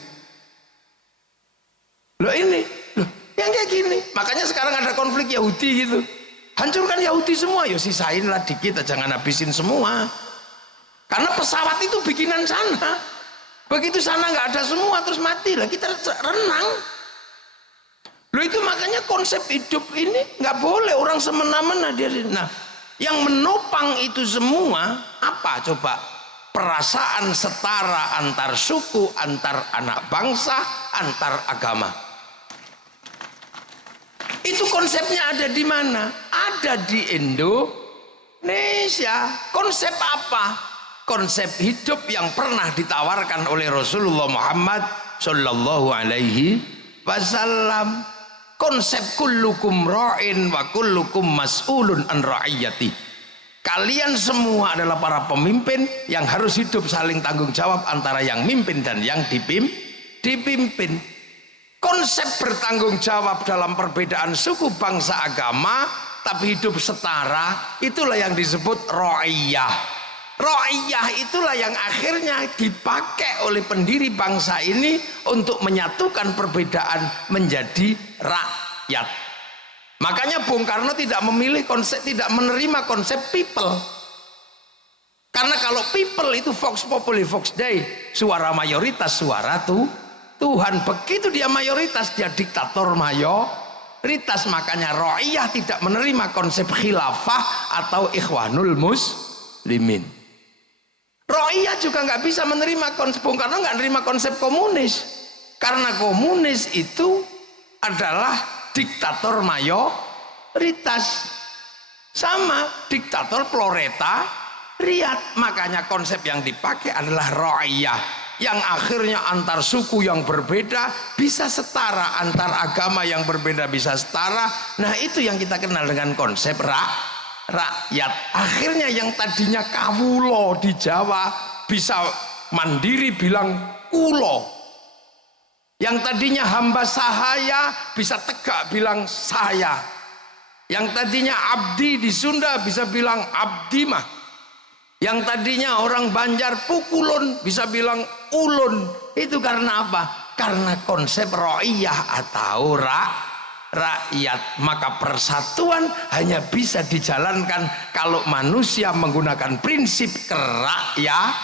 Loh ini, loh, yang kayak gini. Makanya sekarang ada konflik Yahudi gitu. Hancurkan Yahudi semua, ya sisain lah dikit, jangan habisin semua. Karena pesawat itu bikinan sana. Begitu sana nggak ada semua terus mati lah, kita renang. Loh itu makanya konsep hidup ini nggak boleh orang semena-mena dia. Nah, yang menopang itu semua apa coba? Perasaan setara antar suku, antar anak bangsa, antar agama. Itu konsepnya ada di mana? Ada di Indonesia. Konsep apa? Konsep hidup yang pernah ditawarkan oleh Rasulullah Muhammad Sallallahu Alaihi Wasallam. Konsep kullukum ra'in wa kullukum mas'ulun an ra'iyati. Kalian semua adalah para pemimpin yang harus hidup saling tanggung jawab antara yang mimpin dan yang dipimpin. Konsep bertanggung jawab dalam perbedaan suku, bangsa, agama, tapi hidup setara, itulah yang disebut ra'iyah. Ra'iyah itulah yang akhirnya dipakai oleh pendiri bangsa ini untuk menyatukan perbedaan menjadi rakyat. Makanya Bung Karno tidak memilih konsep, tidak menerima konsep people. Karena kalau people itu vox populi vox dei, suara mayoritas suara Tuhan. Begitu dia mayoritas, dia diktator mayoritas. Makanya ra'iyah tidak menerima konsep khilafah atau ikhwanul muslimin. Ra'iyah juga nggak bisa menerima konsep, Bung Karno nggak menerima konsep komunis. Karena komunis itu adalah diktator mayoritas, sama diktator proletariat. Makanya konsep yang dipakai adalah ra'iyah, yang akhirnya antar suku yang berbeda bisa setara, antar agama yang berbeda bisa setara. Nah itu yang kita kenal dengan konsep rakyat. Akhirnya yang tadinya kawulo di Jawa bisa mandiri bilang kulo. Yang tadinya hamba sahaya bisa tegak bilang saya. Yang tadinya abdi di Sunda bisa bilang abdi mah. Yang tadinya orang Banjar pukulun bisa bilang ulun. Itu karena apa? Karena konsep ra'iyah atau rakyat. Maka persatuan hanya bisa dijalankan kalau manusia menggunakan prinsip kerakyatan.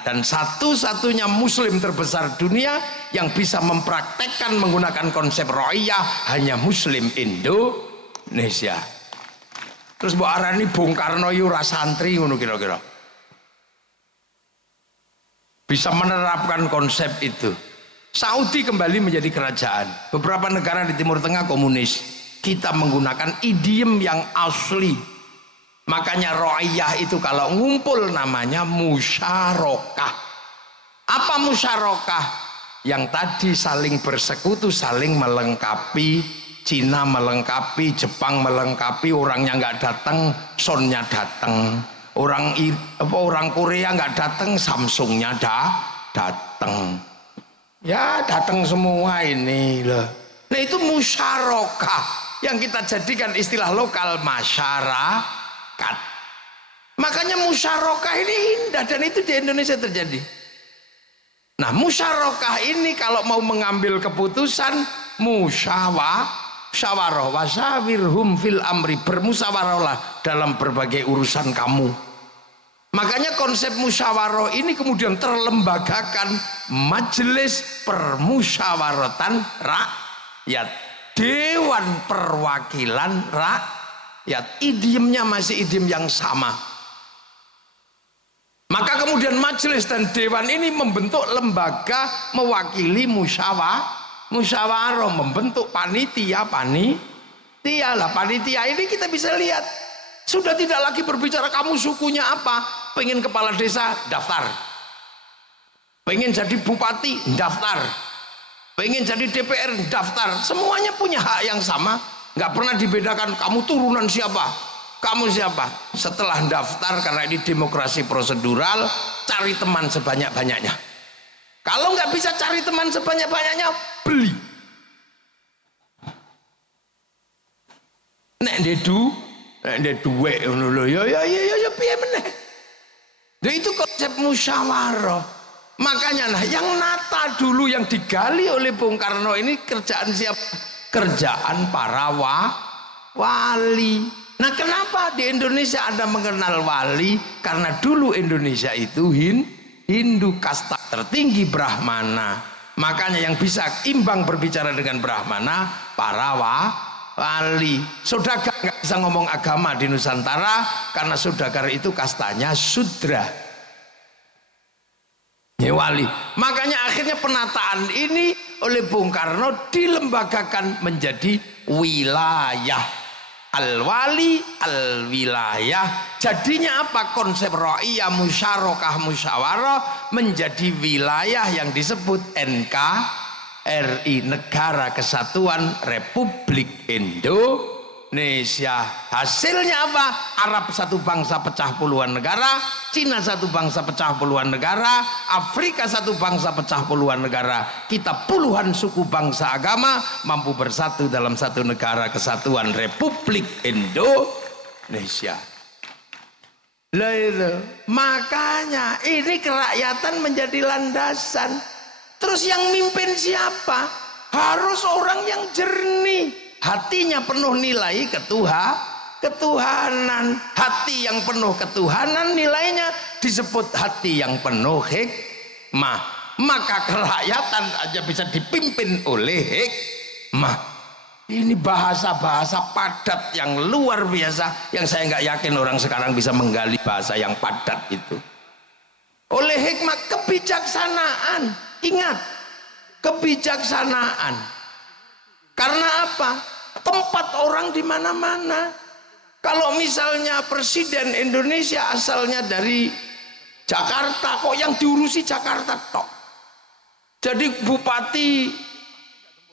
Dan satu-satunya muslim terbesar dunia yang bisa mempraktekkan menggunakan konsep ra'iyah hanya muslim Indonesia. Terus mbok arani Bung Karno yu ora santri ngono kira-kira. Bisa menerapkan konsep itu. Saudi kembali menjadi kerajaan. Beberapa negara di Timur Tengah komunis. Kita menggunakan idiom yang asli. Makanya ra'iyah itu kalau ngumpul namanya musyarakah. Apa musyarakah? Yang tadi saling bersekutu, saling melengkapi. Cina melengkapi, Jepang melengkapi, orangnya nggak datang, Sonnya datang. Orang Korea nggak datang, Samsungnya datang. Ya datang semua ini loh. Nah itu musyarakah yang kita jadikan istilah lokal masyarakat. Makanya musyarakah ini indah dan itu di Indonesia terjadi. Nah musyarakah ini kalau mau mengambil keputusan musyawarah wasawirhum fil amri, bermusyawarahlah dalam berbagai urusan kamu. Makanya konsep musyawarah ini kemudian terlembagakan Majelis Permusyawaratan Rakyat, Dewan Perwakilan Rakyat. Idiomnya masih idiom yang sama. Maka kemudian majelis dan dewan ini membentuk lembaga mewakili musyawarah, membentuk panitia lah. Panitia ini kita bisa lihat sudah tidak lagi berbicara kamu sukunya apa, pengen kepala desa daftar, pengen jadi bupati daftar, pengen jadi DPR daftar, semuanya punya hak yang sama, nggak pernah dibedakan kamu turunan siapa, kamu siapa. Setelah daftar, karena ini demokrasi prosedural, cari teman sebanyak-banyaknya. Kalau nggak bisa cari teman sebanyak-banyaknya, beli. Nek ndek duwe ngono lho, ya piye meneh. Itu konsep musyawarah. Makanya yang nata dulu, yang digali oleh Bung Karno ini kerjaan siapa? Kerjaan para wali. Nah, kenapa di Indonesia Anda mengenal wali? Karena dulu Indonesia itu Hindu, kasta tertinggi Brahmana. Makanya yang bisa imbang berbicara dengan Brahmana para wali. Saudagar nggak bisa ngomong agama di Nusantara karena saudagar itu kastanya Sudra. Ya wali. Makanya akhirnya penataan ini oleh Bung Karno dilembagakan menjadi wilayah. Al-wali, al-wilayah. Jadinya apa? Konsep ra'iyah musyarakah musyawarah menjadi wilayah yang disebut NKRI, Negara Kesatuan Republik Indonesia. Hasilnya apa? Arab satu bangsa pecah puluhan negara, Cina satu bangsa pecah puluhan negara, Afrika satu bangsa pecah puluhan negara. Kita puluhan suku bangsa agama mampu bersatu dalam satu negara kesatuan Republik Indonesia. Lah itu, makanya ini kerakyatan menjadi landasan. Terus yang mimpin siapa? Harus orang yang jernih, hatinya penuh nilai ketuhanan. Hati yang penuh ketuhanan nilainya disebut hati yang penuh hikmah. Maka kerakyatan aja bisa dipimpin oleh hikmah. Ini bahasa-bahasa padat yang luar biasa, yang saya nggak yakin orang sekarang bisa menggali bahasa yang padat itu. Oleh hikmah, kebijaksanaan. Ingat, kebijaksanaan. Karena apa? Tempat orang di mana-mana. Kalau misalnya presiden Indonesia asalnya dari Jakarta, kok yang diurusi Jakarta tok. Jadi Bupati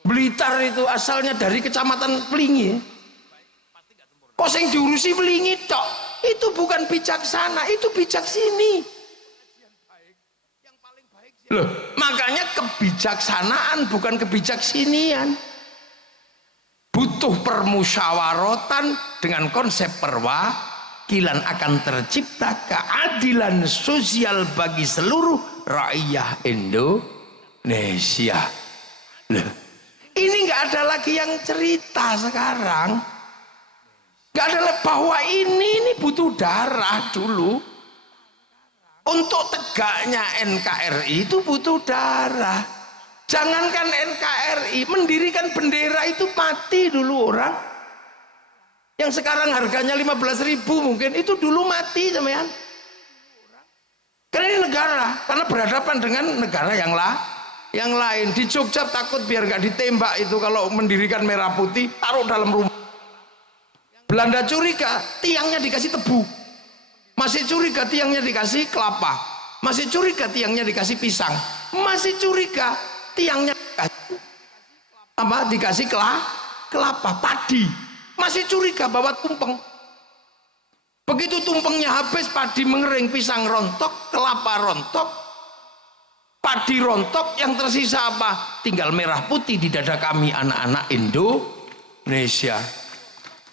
Blitar itu asalnya dari Kecamatan Pelingi, kok yang diurusi Pelingi tok. Itu bukan bijaksana, itu bijak sini. Loh, makanya kebijaksanaan bukan kebijaksinian. Butuh permusyawaratan dengan konsep perwakilan, akan tercipta keadilan sosial bagi seluruh rakyat Indonesia. Loh, ini nggak ada lagi yang cerita sekarang. Nggak ada lagi bahwa ini butuh darah dulu. Untuk tegaknya NKRI itu butuh darah. Jangankan NKRI, mendirikan bendera itu mati dulu orang. Yang sekarang harganya 15.000 mungkin, itu dulu mati sampean. Karena ini negara, karena berhadapan dengan negara yang lain. Di Jogja takut biar gak ditembak itu kalau mendirikan merah putih, taruh dalam rumah. Belanda curiga, tiangnya dikasih tebu. Masih curiga tiangnya dikasih kelapa, masih curiga tiangnya dikasih pisang, masih curiga tiangnya dikasih kelapa padi, masih curiga bawa tumpeng. Begitu tumpengnya habis, padi mengering, pisang rontok, kelapa rontok, padi rontok, yang tersisa apa? Tinggal merah putih di dada kami anak-anak Indonesia.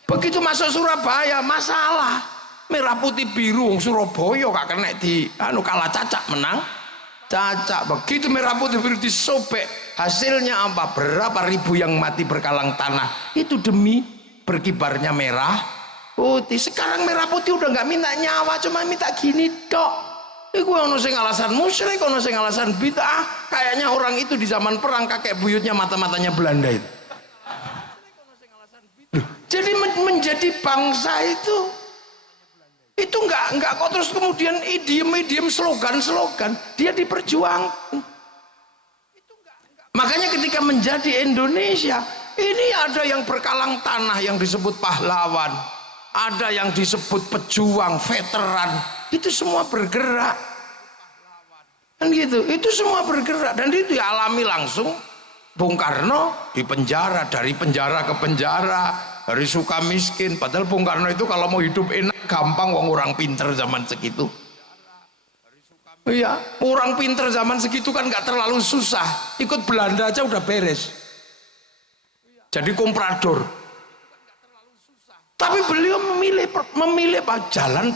Begitu masuk Surabaya, masalah. Merah putih biru, Surabaya gak kena di kalah cacak menang cacak. Begitu merah putih biru disobek, hasilnya apa? Berapa ribu yang mati berkalang tanah itu demi berkibarnya merah putih. Sekarang merah putih udah nggak minta nyawa, cuma minta gini dok. Iku ono sing alasan musyrik, ono sing alasan bid'ah. Kayaknya orang itu di zaman perang kakek buyutnya mata-matanya Belanda itu. Jadi menjadi bangsa itu enggak kok terus kemudian idiom slogan dia diperjuangkan. Makanya ketika menjadi Indonesia ini ada yang berkalang tanah yang disebut pahlawan, ada yang disebut pejuang, veteran, itu semua bergerak kan gitu, itu semua bergerak dan itu dialami langsung Bung Karno di penjara, dari penjara ke penjara, dari suka miskin. Padahal Bung Karno itu kalau mau hidup enak gampang, wong orang pinter zaman segitu. Iya, orang pinter zaman segitu kan nggak terlalu susah. Ikut Belanda aja udah beres. Jadi komprador. Tapi beliau memilih jalan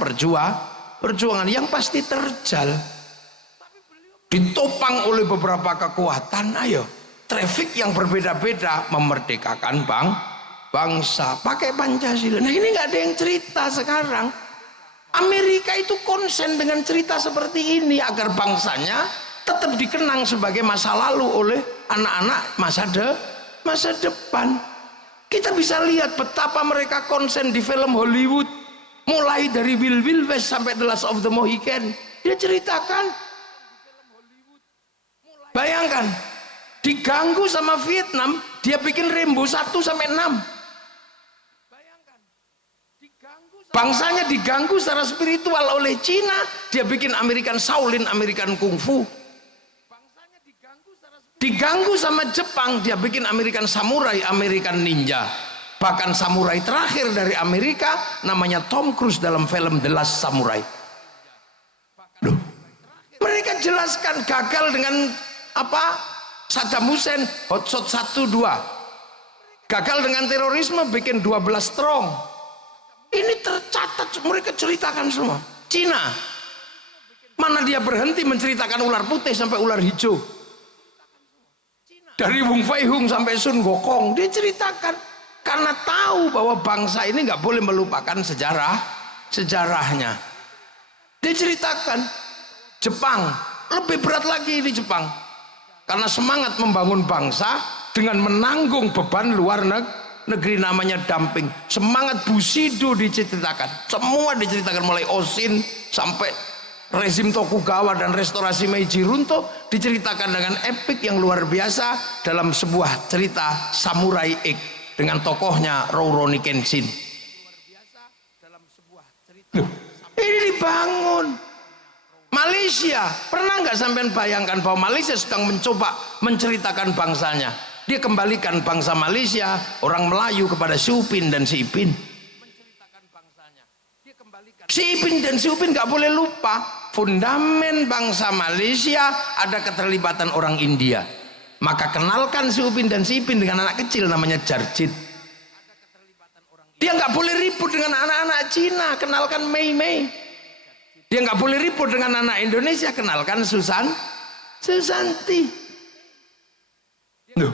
perjuangan yang pasti terjal. Ditopang oleh beberapa kekuatan. Ayo, trafik yang berbeda-beda memerdekakan bangsa. Pakai Pancasila. Nah ini nggak ada yang cerita sekarang. Amerika itu konsen dengan cerita seperti ini agar bangsanya tetap dikenang sebagai masa lalu oleh anak-anak masa depan. Kita bisa lihat betapa mereka konsen di film Hollywood, mulai dari Wild West sampai The Last of the Mohican. Dia ceritakan, bayangkan, diganggu sama Vietnam, dia bikin Rambo 1 sampai 6. Bangsanya diganggu secara spiritual oleh Cina, dia bikin American Shaolin, American Kungfu. Diganggu sama Jepang, dia bikin American Samurai, American Ninja. Bahkan samurai terakhir dari Amerika namanya Tom Cruise dalam film The Last Samurai. Loh, mereka jelaskan gagal dengan apa? Saddam Hussein, Hot Shot 1, 2. Gagal dengan terorisme, bikin 12 Strong. Ini tercatat, mereka ceritakan semua. Cina, mana dia berhenti menceritakan ular putih sampai ular hijau. Dari Wung Fei Hung sampai Sun Gokong, dia ceritakan. Karena tahu bahwa bangsa ini nggak boleh melupakan sejarahnya. Dia ceritakan. Jepang, lebih berat lagi di Jepang. Karena semangat membangun bangsa dengan menanggung beban luar negeri namanya dumping. Semangat Bushido diceritakan, semua diceritakan mulai Oshin sampai rezim Tokugawa dan restorasi Meiji runtuh, diceritakan dengan epik yang luar biasa dalam sebuah cerita Samurai X dengan tokohnya Rurouni Kenshin. Loh, ini dibangun. Malaysia, pernah nggak sampean bayangkan bahwa Malaysia sedang mencoba menceritakan bangsanya? Dia kembalikan bangsa Malaysia, orang Melayu kepada Si Upin dan Si Ipin. Si Ipin dan Si Upin gak boleh lupa, fundamen bangsa Malaysia ada keterlibatan orang India. Maka kenalkan Si Upin dan Si Ipin dengan anak kecil namanya Jarjit. Dia gak boleh ribut dengan anak-anak Cina, kenalkan Mei Mei. Dia gak boleh ribut dengan anak Indonesia, kenalkan Susanti. Loh,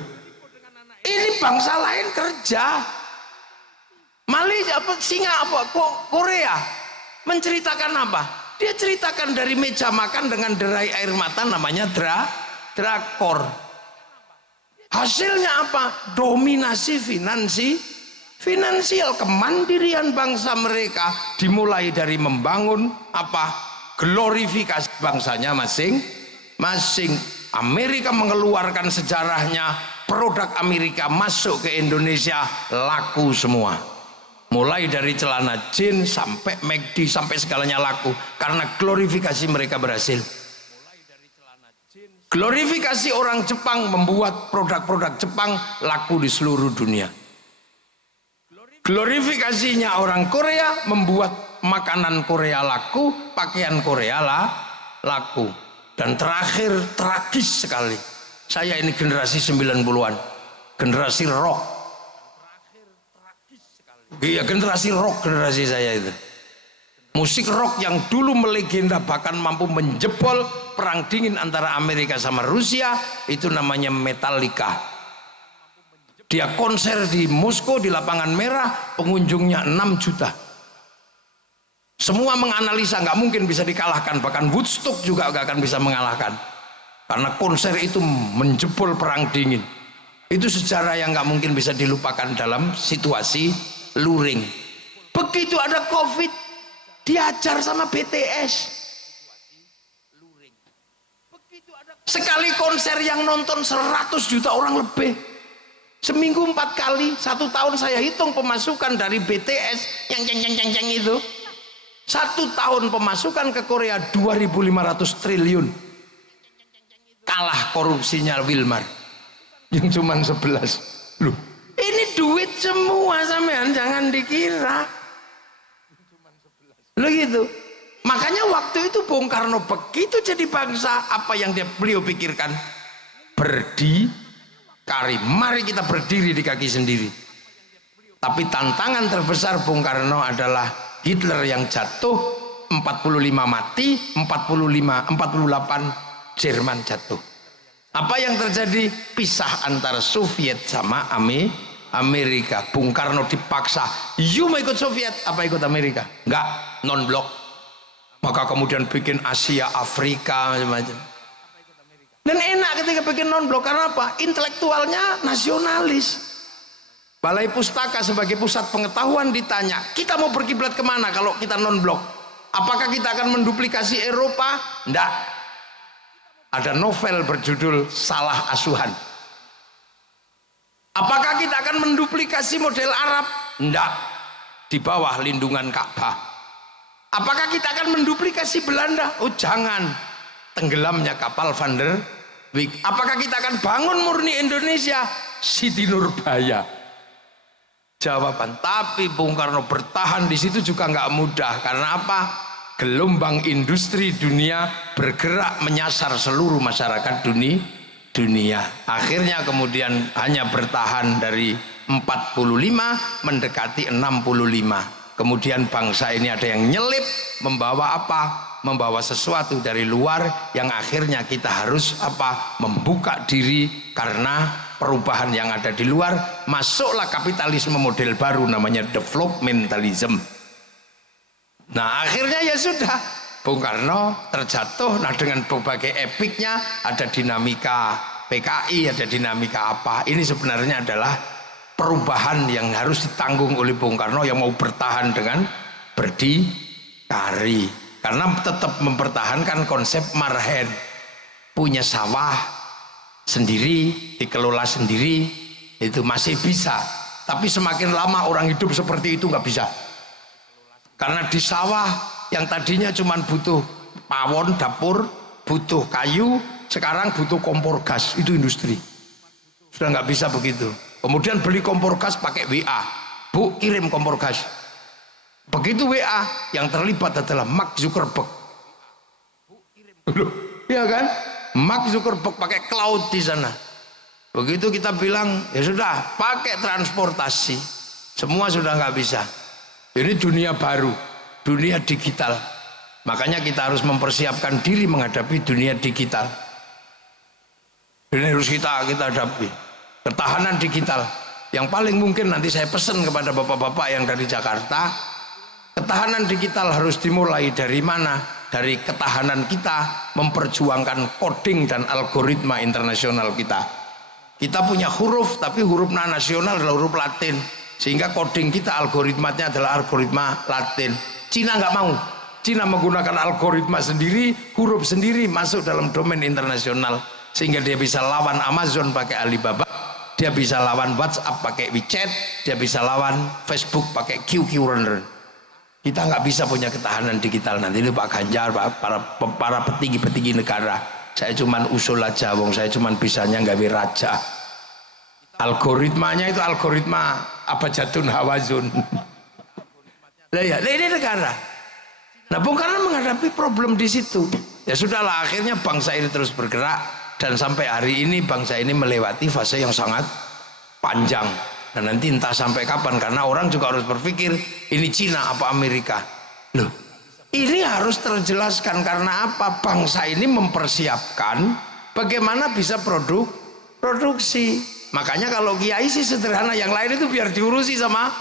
ini bangsa lain kerja. Malaysia apa Singapura Korea menceritakan apa? Dia ceritakan dari meja makan dengan derai air mata namanya drakor. Hasilnya apa? Dominasi finansial, kemandirian bangsa mereka dimulai dari membangun apa? Glorifikasi bangsanya masing-masing. Amerika mengeluarkan sejarahnya, produk Amerika masuk ke Indonesia laku semua, mulai dari celana jeans sampai McD sampai segalanya laku karena glorifikasi mereka berhasil. Glorifikasi orang Jepang membuat produk-produk Jepang laku di seluruh dunia. Glorifikasinya orang Korea membuat makanan Korea laku, pakaian Korea laku. Dan terakhir, tragis sekali, saya ini generasi 90-an, generasi rock. Iya, generasi rock, generasi saya itu. Musik rock yang dulu melegenda bahkan mampu menjebol perang dingin antara Amerika sama Rusia, itu namanya Metallica. Dia konser di Moskow di Lapangan Merah, pengunjungnya 6 juta. Semua menganalisa nggak mungkin bisa dikalahkan, bahkan Woodstock juga nggak akan bisa mengalahkan, karena konser itu menjebol perang dingin. Itu sejarah yang nggak mungkin bisa dilupakan dalam situasi luring. Begitu ada COVID, diajar sama BTS. Sekali konser yang nonton 100 juta orang lebih. Seminggu 4 kali, 1 tahun saya hitung pemasukan dari BTS yang ceng itu. 1 tahun pemasukan ke Korea 2.500 triliun. Kalah korupsinya Wilmar. yang cuman 11. Loh, ini duit semua sampean, jangan dikira. Loh gitu. Makanya waktu itu Bung Karno begitu jadi bangsa, apa yang beliau pikirkan? Berdikari. Mari kita berdiri di kaki sendiri. Tapi tantangan terbesar Bung Karno adalah Hitler yang jatuh, 45 mati, 48 Jerman jatuh. Apa yang terjadi? Pisah antara Soviet sama Amerika. Bung Karno dipaksa, you mau ikut Soviet apa ikut Amerika? Enggak, non blok. Maka kemudian bikin Asia, Afrika, macam-macam. Dan enak ketika bikin non blok karena apa? Intelektualnya nasionalis. Balai Pustaka sebagai pusat pengetahuan ditanya, kita mau berkiblat kemana kalau kita non blok? Apakah kita akan menduplikasi Eropa? Enggak. Ada novel berjudul Salah Asuhan. Apakah kita akan menduplikasi model Arab? Enggak. Di bawah lindungan Ka'bah. Apakah kita akan menduplikasi Belanda? Oh jangan. Tenggelamnya kapal Van der Wijk. Apakah kita akan bangun murni Indonesia? Siti Nurbaya. Jawaban. Tapi Bung Karno bertahan di situ juga nggak mudah. Karena apa? Gelombang industri dunia bergerak menyasar seluruh masyarakat dunia. Akhirnya kemudian hanya bertahan dari 45 mendekati 65. Kemudian bangsa ini ada yang nyelip, membawa apa? Membawa sesuatu dari luar yang akhirnya kita harus apa? Membuka diri karena perubahan yang ada di luar. Masuklah kapitalisme model baru namanya developmentalism. Nah akhirnya ya sudah, Bung Karno terjatuh. Nah dengan berbagai epiknya, ada dinamika PKI, ada dinamika apa. Ini sebenarnya adalah perubahan yang harus ditanggung oleh Bung Karno yang mau bertahan dengan berdikari. Karena tetap mempertahankan konsep marhen, punya sawah sendiri, dikelola sendiri, itu masih bisa. Tapi semakin lama orang hidup seperti itu nggak bisa. Karena di sawah yang tadinya cuma butuh pawon, dapur, butuh kayu, sekarang butuh kompor gas, itu industri. Sudah nggak bisa begitu. Kemudian beli kompor gas pakai WA, Bu kirim kompor gas. Begitu WA, yang terlibat adalah Mark Zuckerberg. Loh, ya kan? Mark Zuckerberg pakai cloud di sana. Begitu kita bilang, ya sudah, pakai transportasi, semua sudah nggak bisa. Ini dunia baru, dunia digital. Makanya kita harus mempersiapkan diri menghadapi dunia digital. Ini harus kita hadapi. Ketahanan digital. Yang paling mungkin nanti saya pesan kepada bapak-bapak yang dari Jakarta, ketahanan digital harus dimulai dari mana? Dari ketahanan kita memperjuangkan coding dan algoritma internasional kita. Kita punya huruf, tapi huruf nasional adalah huruf Latin. Sehingga coding kita, algoritmanya adalah algoritma Latin. Cina nggak mau. Cina menggunakan algoritma sendiri, huruf sendiri masuk dalam domain internasional. Sehingga dia bisa lawan Amazon pakai Alibaba, dia bisa lawan WhatsApp pakai WeChat, dia bisa lawan Facebook pakai QQ Runner. Kita nggak bisa punya ketahanan digital nanti. Ini Pak Ganjar, para petinggi-petinggi negara. Saya cuman usul aja, wong saya cuman bisanya gawe raja. Algoritmanya itu algoritma abjadun hawazun. Lah ya, ini negara. Nah, Bung Karno menghadapi problem di situ. Ya sudahlah, akhirnya bangsa ini terus bergerak dan sampai hari ini bangsa ini melewati fase yang sangat panjang. Dan nanti entah sampai kapan, karena orang juga harus berpikir ini Cina apa Amerika. Loh, ini harus terjelaskan karena apa? Bangsa ini mempersiapkan bagaimana bisa produksi. Makanya kalau kiai sih sederhana, yang lain itu biar diurusi sama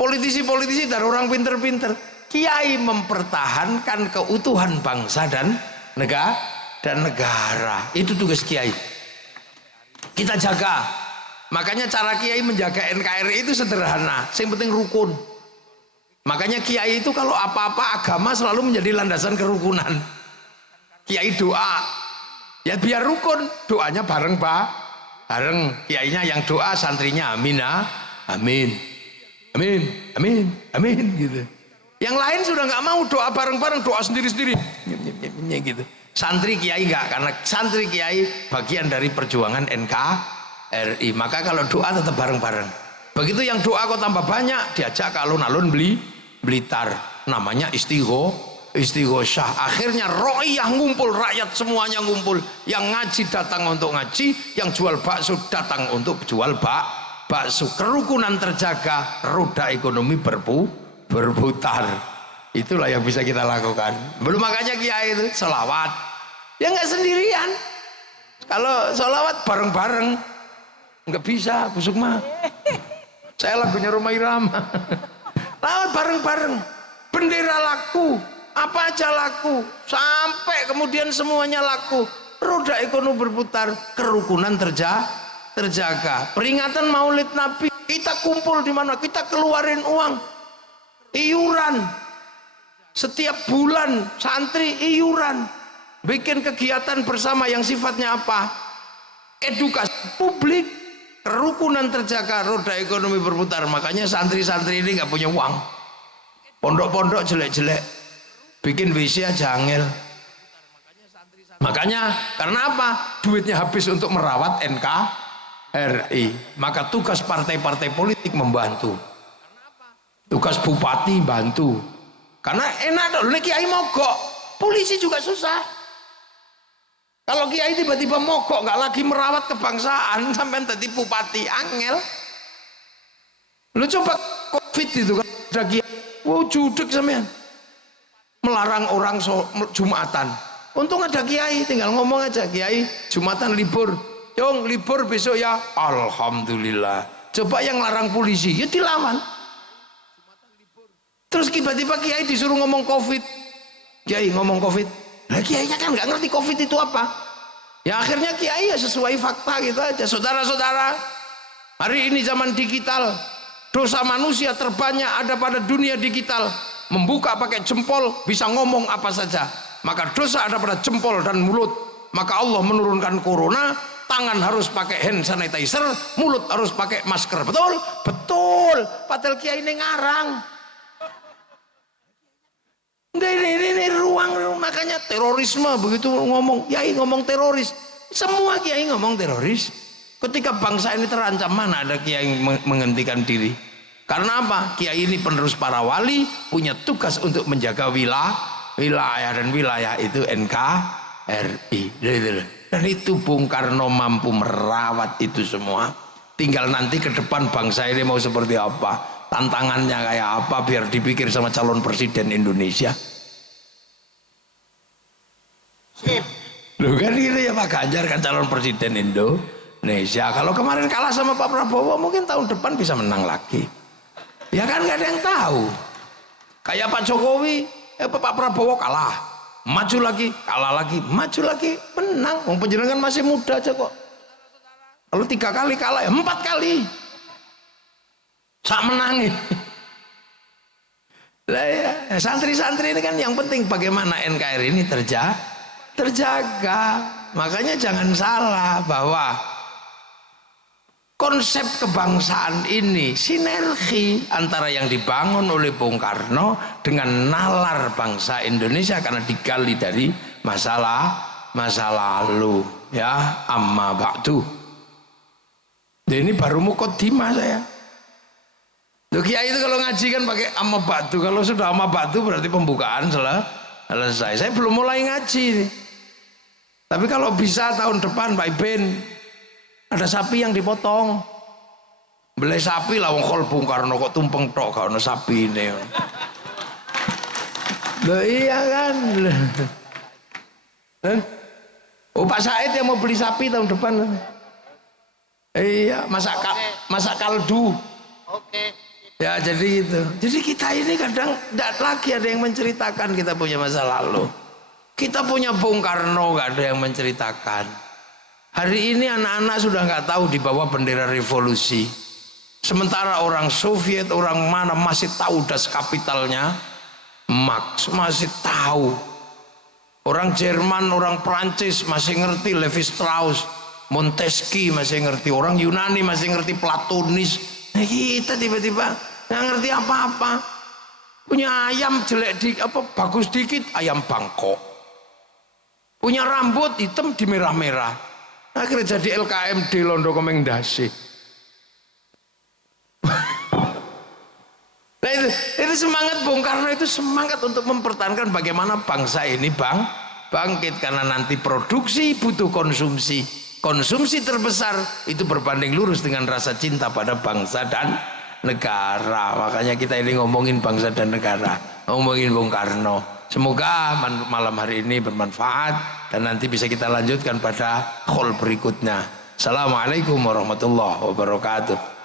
politisi-politisi dan orang pinter-pinter. Kiai mempertahankan keutuhan bangsa dan negara. Itu tugas kiai. Kita jaga. Makanya cara kiai menjaga NKRI itu sederhana. Yang penting rukun. Makanya kiai itu kalau apa-apa agama selalu menjadi landasan kerukunan. Kiai doa, ya biar rukun. Doanya bareng Pak. Bareng kiainya yang doa, santrinya amin, amin, amin, amin, amin gitu. Yang lain sudah nggak mau doa bareng-bareng, doa sendiri-sendiri gitu. Santri kiai nggak, karena santri kiai bagian dari perjuangan NKRI. NKRI. Maka kalau doa tetap bareng-bareng. Begitu yang doa kok tambah banyak, diajak ke alun-alun Blitar, namanya istighosah. Akhirnya ro'iyah ngumpul, rakyat semuanya ngumpul. Yang ngaji datang untuk ngaji, yang jual bakso datang untuk jual bakso. Kerukunan terjaga, roda ekonomi berputar. Itulah yang bisa kita lakukan. Belum makanya kiai itu sholawat. Ya nggak sendirian. Kalau sholawat bareng-bareng nggak bisa, Bu Sukma. Saya lagunya Rhoma Irama. Lawat bareng-bareng. Bendera laku, apa aja laku, sampai kemudian semuanya laku. Roda ekonomi berputar, kerukunan terjaga. Peringatan Maulid Nabi, kita kumpul di mana? Kita keluarin uang, iuran. Setiap bulan santri iuran, bikin kegiatan bersama yang sifatnya apa? Edukasi publik, kerukunan terjaga, roda ekonomi berputar. Makanya santri-santri ini nggak punya uang. Pondok-pondok jelek-jelek, bikin WC aja angel. Makanya karena apa? Duitnya habis untuk merawat NKRI. Maka tugas partai-partai politik membantu. Tugas bupati bantu. Karena enak dong, kiai mogok, polisi juga susah. Kalau kiai tiba-tiba mogok, nggak lagi merawat kebangsaan, sampai tadi bupati angel. Lu coba COVID itu kan, ada kiai, wow judek sampean, melarang orang Jumatan. Untung ada kiai, tinggal ngomong aja, kiai Jumatan libur, Yong libur besok ya, alhamdulillah. Coba yang larang polisi, ya dilawan. Terus tiba-tiba kiai disuruh ngomong COVID, kiai ngomong COVID, lah kiainya kan nggak ngerti COVID itu apa. Ya akhirnya kiai ya sesuai fakta gitu aja. Saudara-saudara, hari ini zaman digital, dosa manusia terbanyak ada pada dunia digital. Membuka pakai jempol bisa ngomong apa saja. Maka dosa ada pada jempol dan mulut. Maka Allah menurunkan corona, tangan harus pakai hand sanitizer, mulut harus pakai masker. Betul? Betul. Padahal kiai ini ngarang. Ini ruang, makanya terorisme begitu ngomong, kiai ngomong teroris, semua kiai ngomong teroris. Ketika bangsa ini terancam, mana ada kiai menghentikan diri? Karena apa? Kiai ini penerus para wali, punya tugas untuk menjaga wilayah dan wilayah itu NKRI. Dan itu Bung Karno mampu merawat itu semua. Tinggal nanti ke depan bangsa ini mau seperti apa, tantangannya kayak apa, biar dipikir sama calon presiden Indonesia. Sip. Loh kan gitu ya Pak Ganjar kan calon presiden Indonesia. Kalau kemarin kalah sama Pak Prabowo, mungkin tahun depan bisa menang lagi. Ya kan nggak ada yang tahu. Kayak Pak Jokowi, Pak Prabowo kalah, maju lagi, kalah lagi, maju lagi, menang. Wong panjenengan masih muda aja kok. Kalau 3 kali kalah ya 4 kali. Sak menangin. Lah ya, santri-santri ini kan yang penting bagaimana NKRI ini terjaga. Makanya jangan salah bahwa konsep kebangsaan ini sinergi antara yang dibangun oleh Bung Karno dengan nalar bangsa Indonesia karena digali dari masa lalu ya. Amma ba'du. Ini baru mukaddimah saya. Loh, kiai itu kalau ngaji kan pakai amma ba'du. Kalau sudah amma ba'du berarti pembukaan selesai. Saya belum mulai ngaji nih. Tapi kalau bisa tahun depan Pak Iben ada sapi yang dipotong. Beli sapi lah wong Bung Karno kok tumpeng tok gak ono sapi ini. Loh iya kan. Oh Pak Said yang mau beli sapi tahun depan. Iya, masak kaldu. Oke. Ya jadi itu. Jadi kita ini kadang tidak lagi ada yang menceritakan kita punya masa lalu. Kita punya Bung Karno, nggak ada yang menceritakan. Hari ini anak-anak sudah nggak tahu di bawah bendera revolusi. Sementara orang Soviet, orang mana masih tahu das kapitalnya, Marx masih tahu. Orang Jerman, orang Prancis masih ngerti Levi Strauss, Montesquieu masih ngerti. Orang Yunani masih ngerti Platonis. Nah, kita tiba-tiba nggak ngerti apa-apa. Punya ayam jelek bagus dikit, ayam Bangkok. Punya rambut hitam di merah-merah. Akhirnya jadi LKMD Londo Komengdasi. Nah itu semangat Bung Karno, itu semangat untuk mempertahankan bagaimana bangsa ini bangkit, karena nanti produksi butuh konsumsi. Konsumsi terbesar itu berbanding lurus dengan rasa cinta pada bangsa dan negara. Makanya kita ini ngomongin bangsa dan negara, ngomongin Bung Karno. Semoga malam hari ini bermanfaat dan nanti bisa kita lanjutkan pada call berikutnya. Assalamualaikum warahmatullahi wabarakatuh.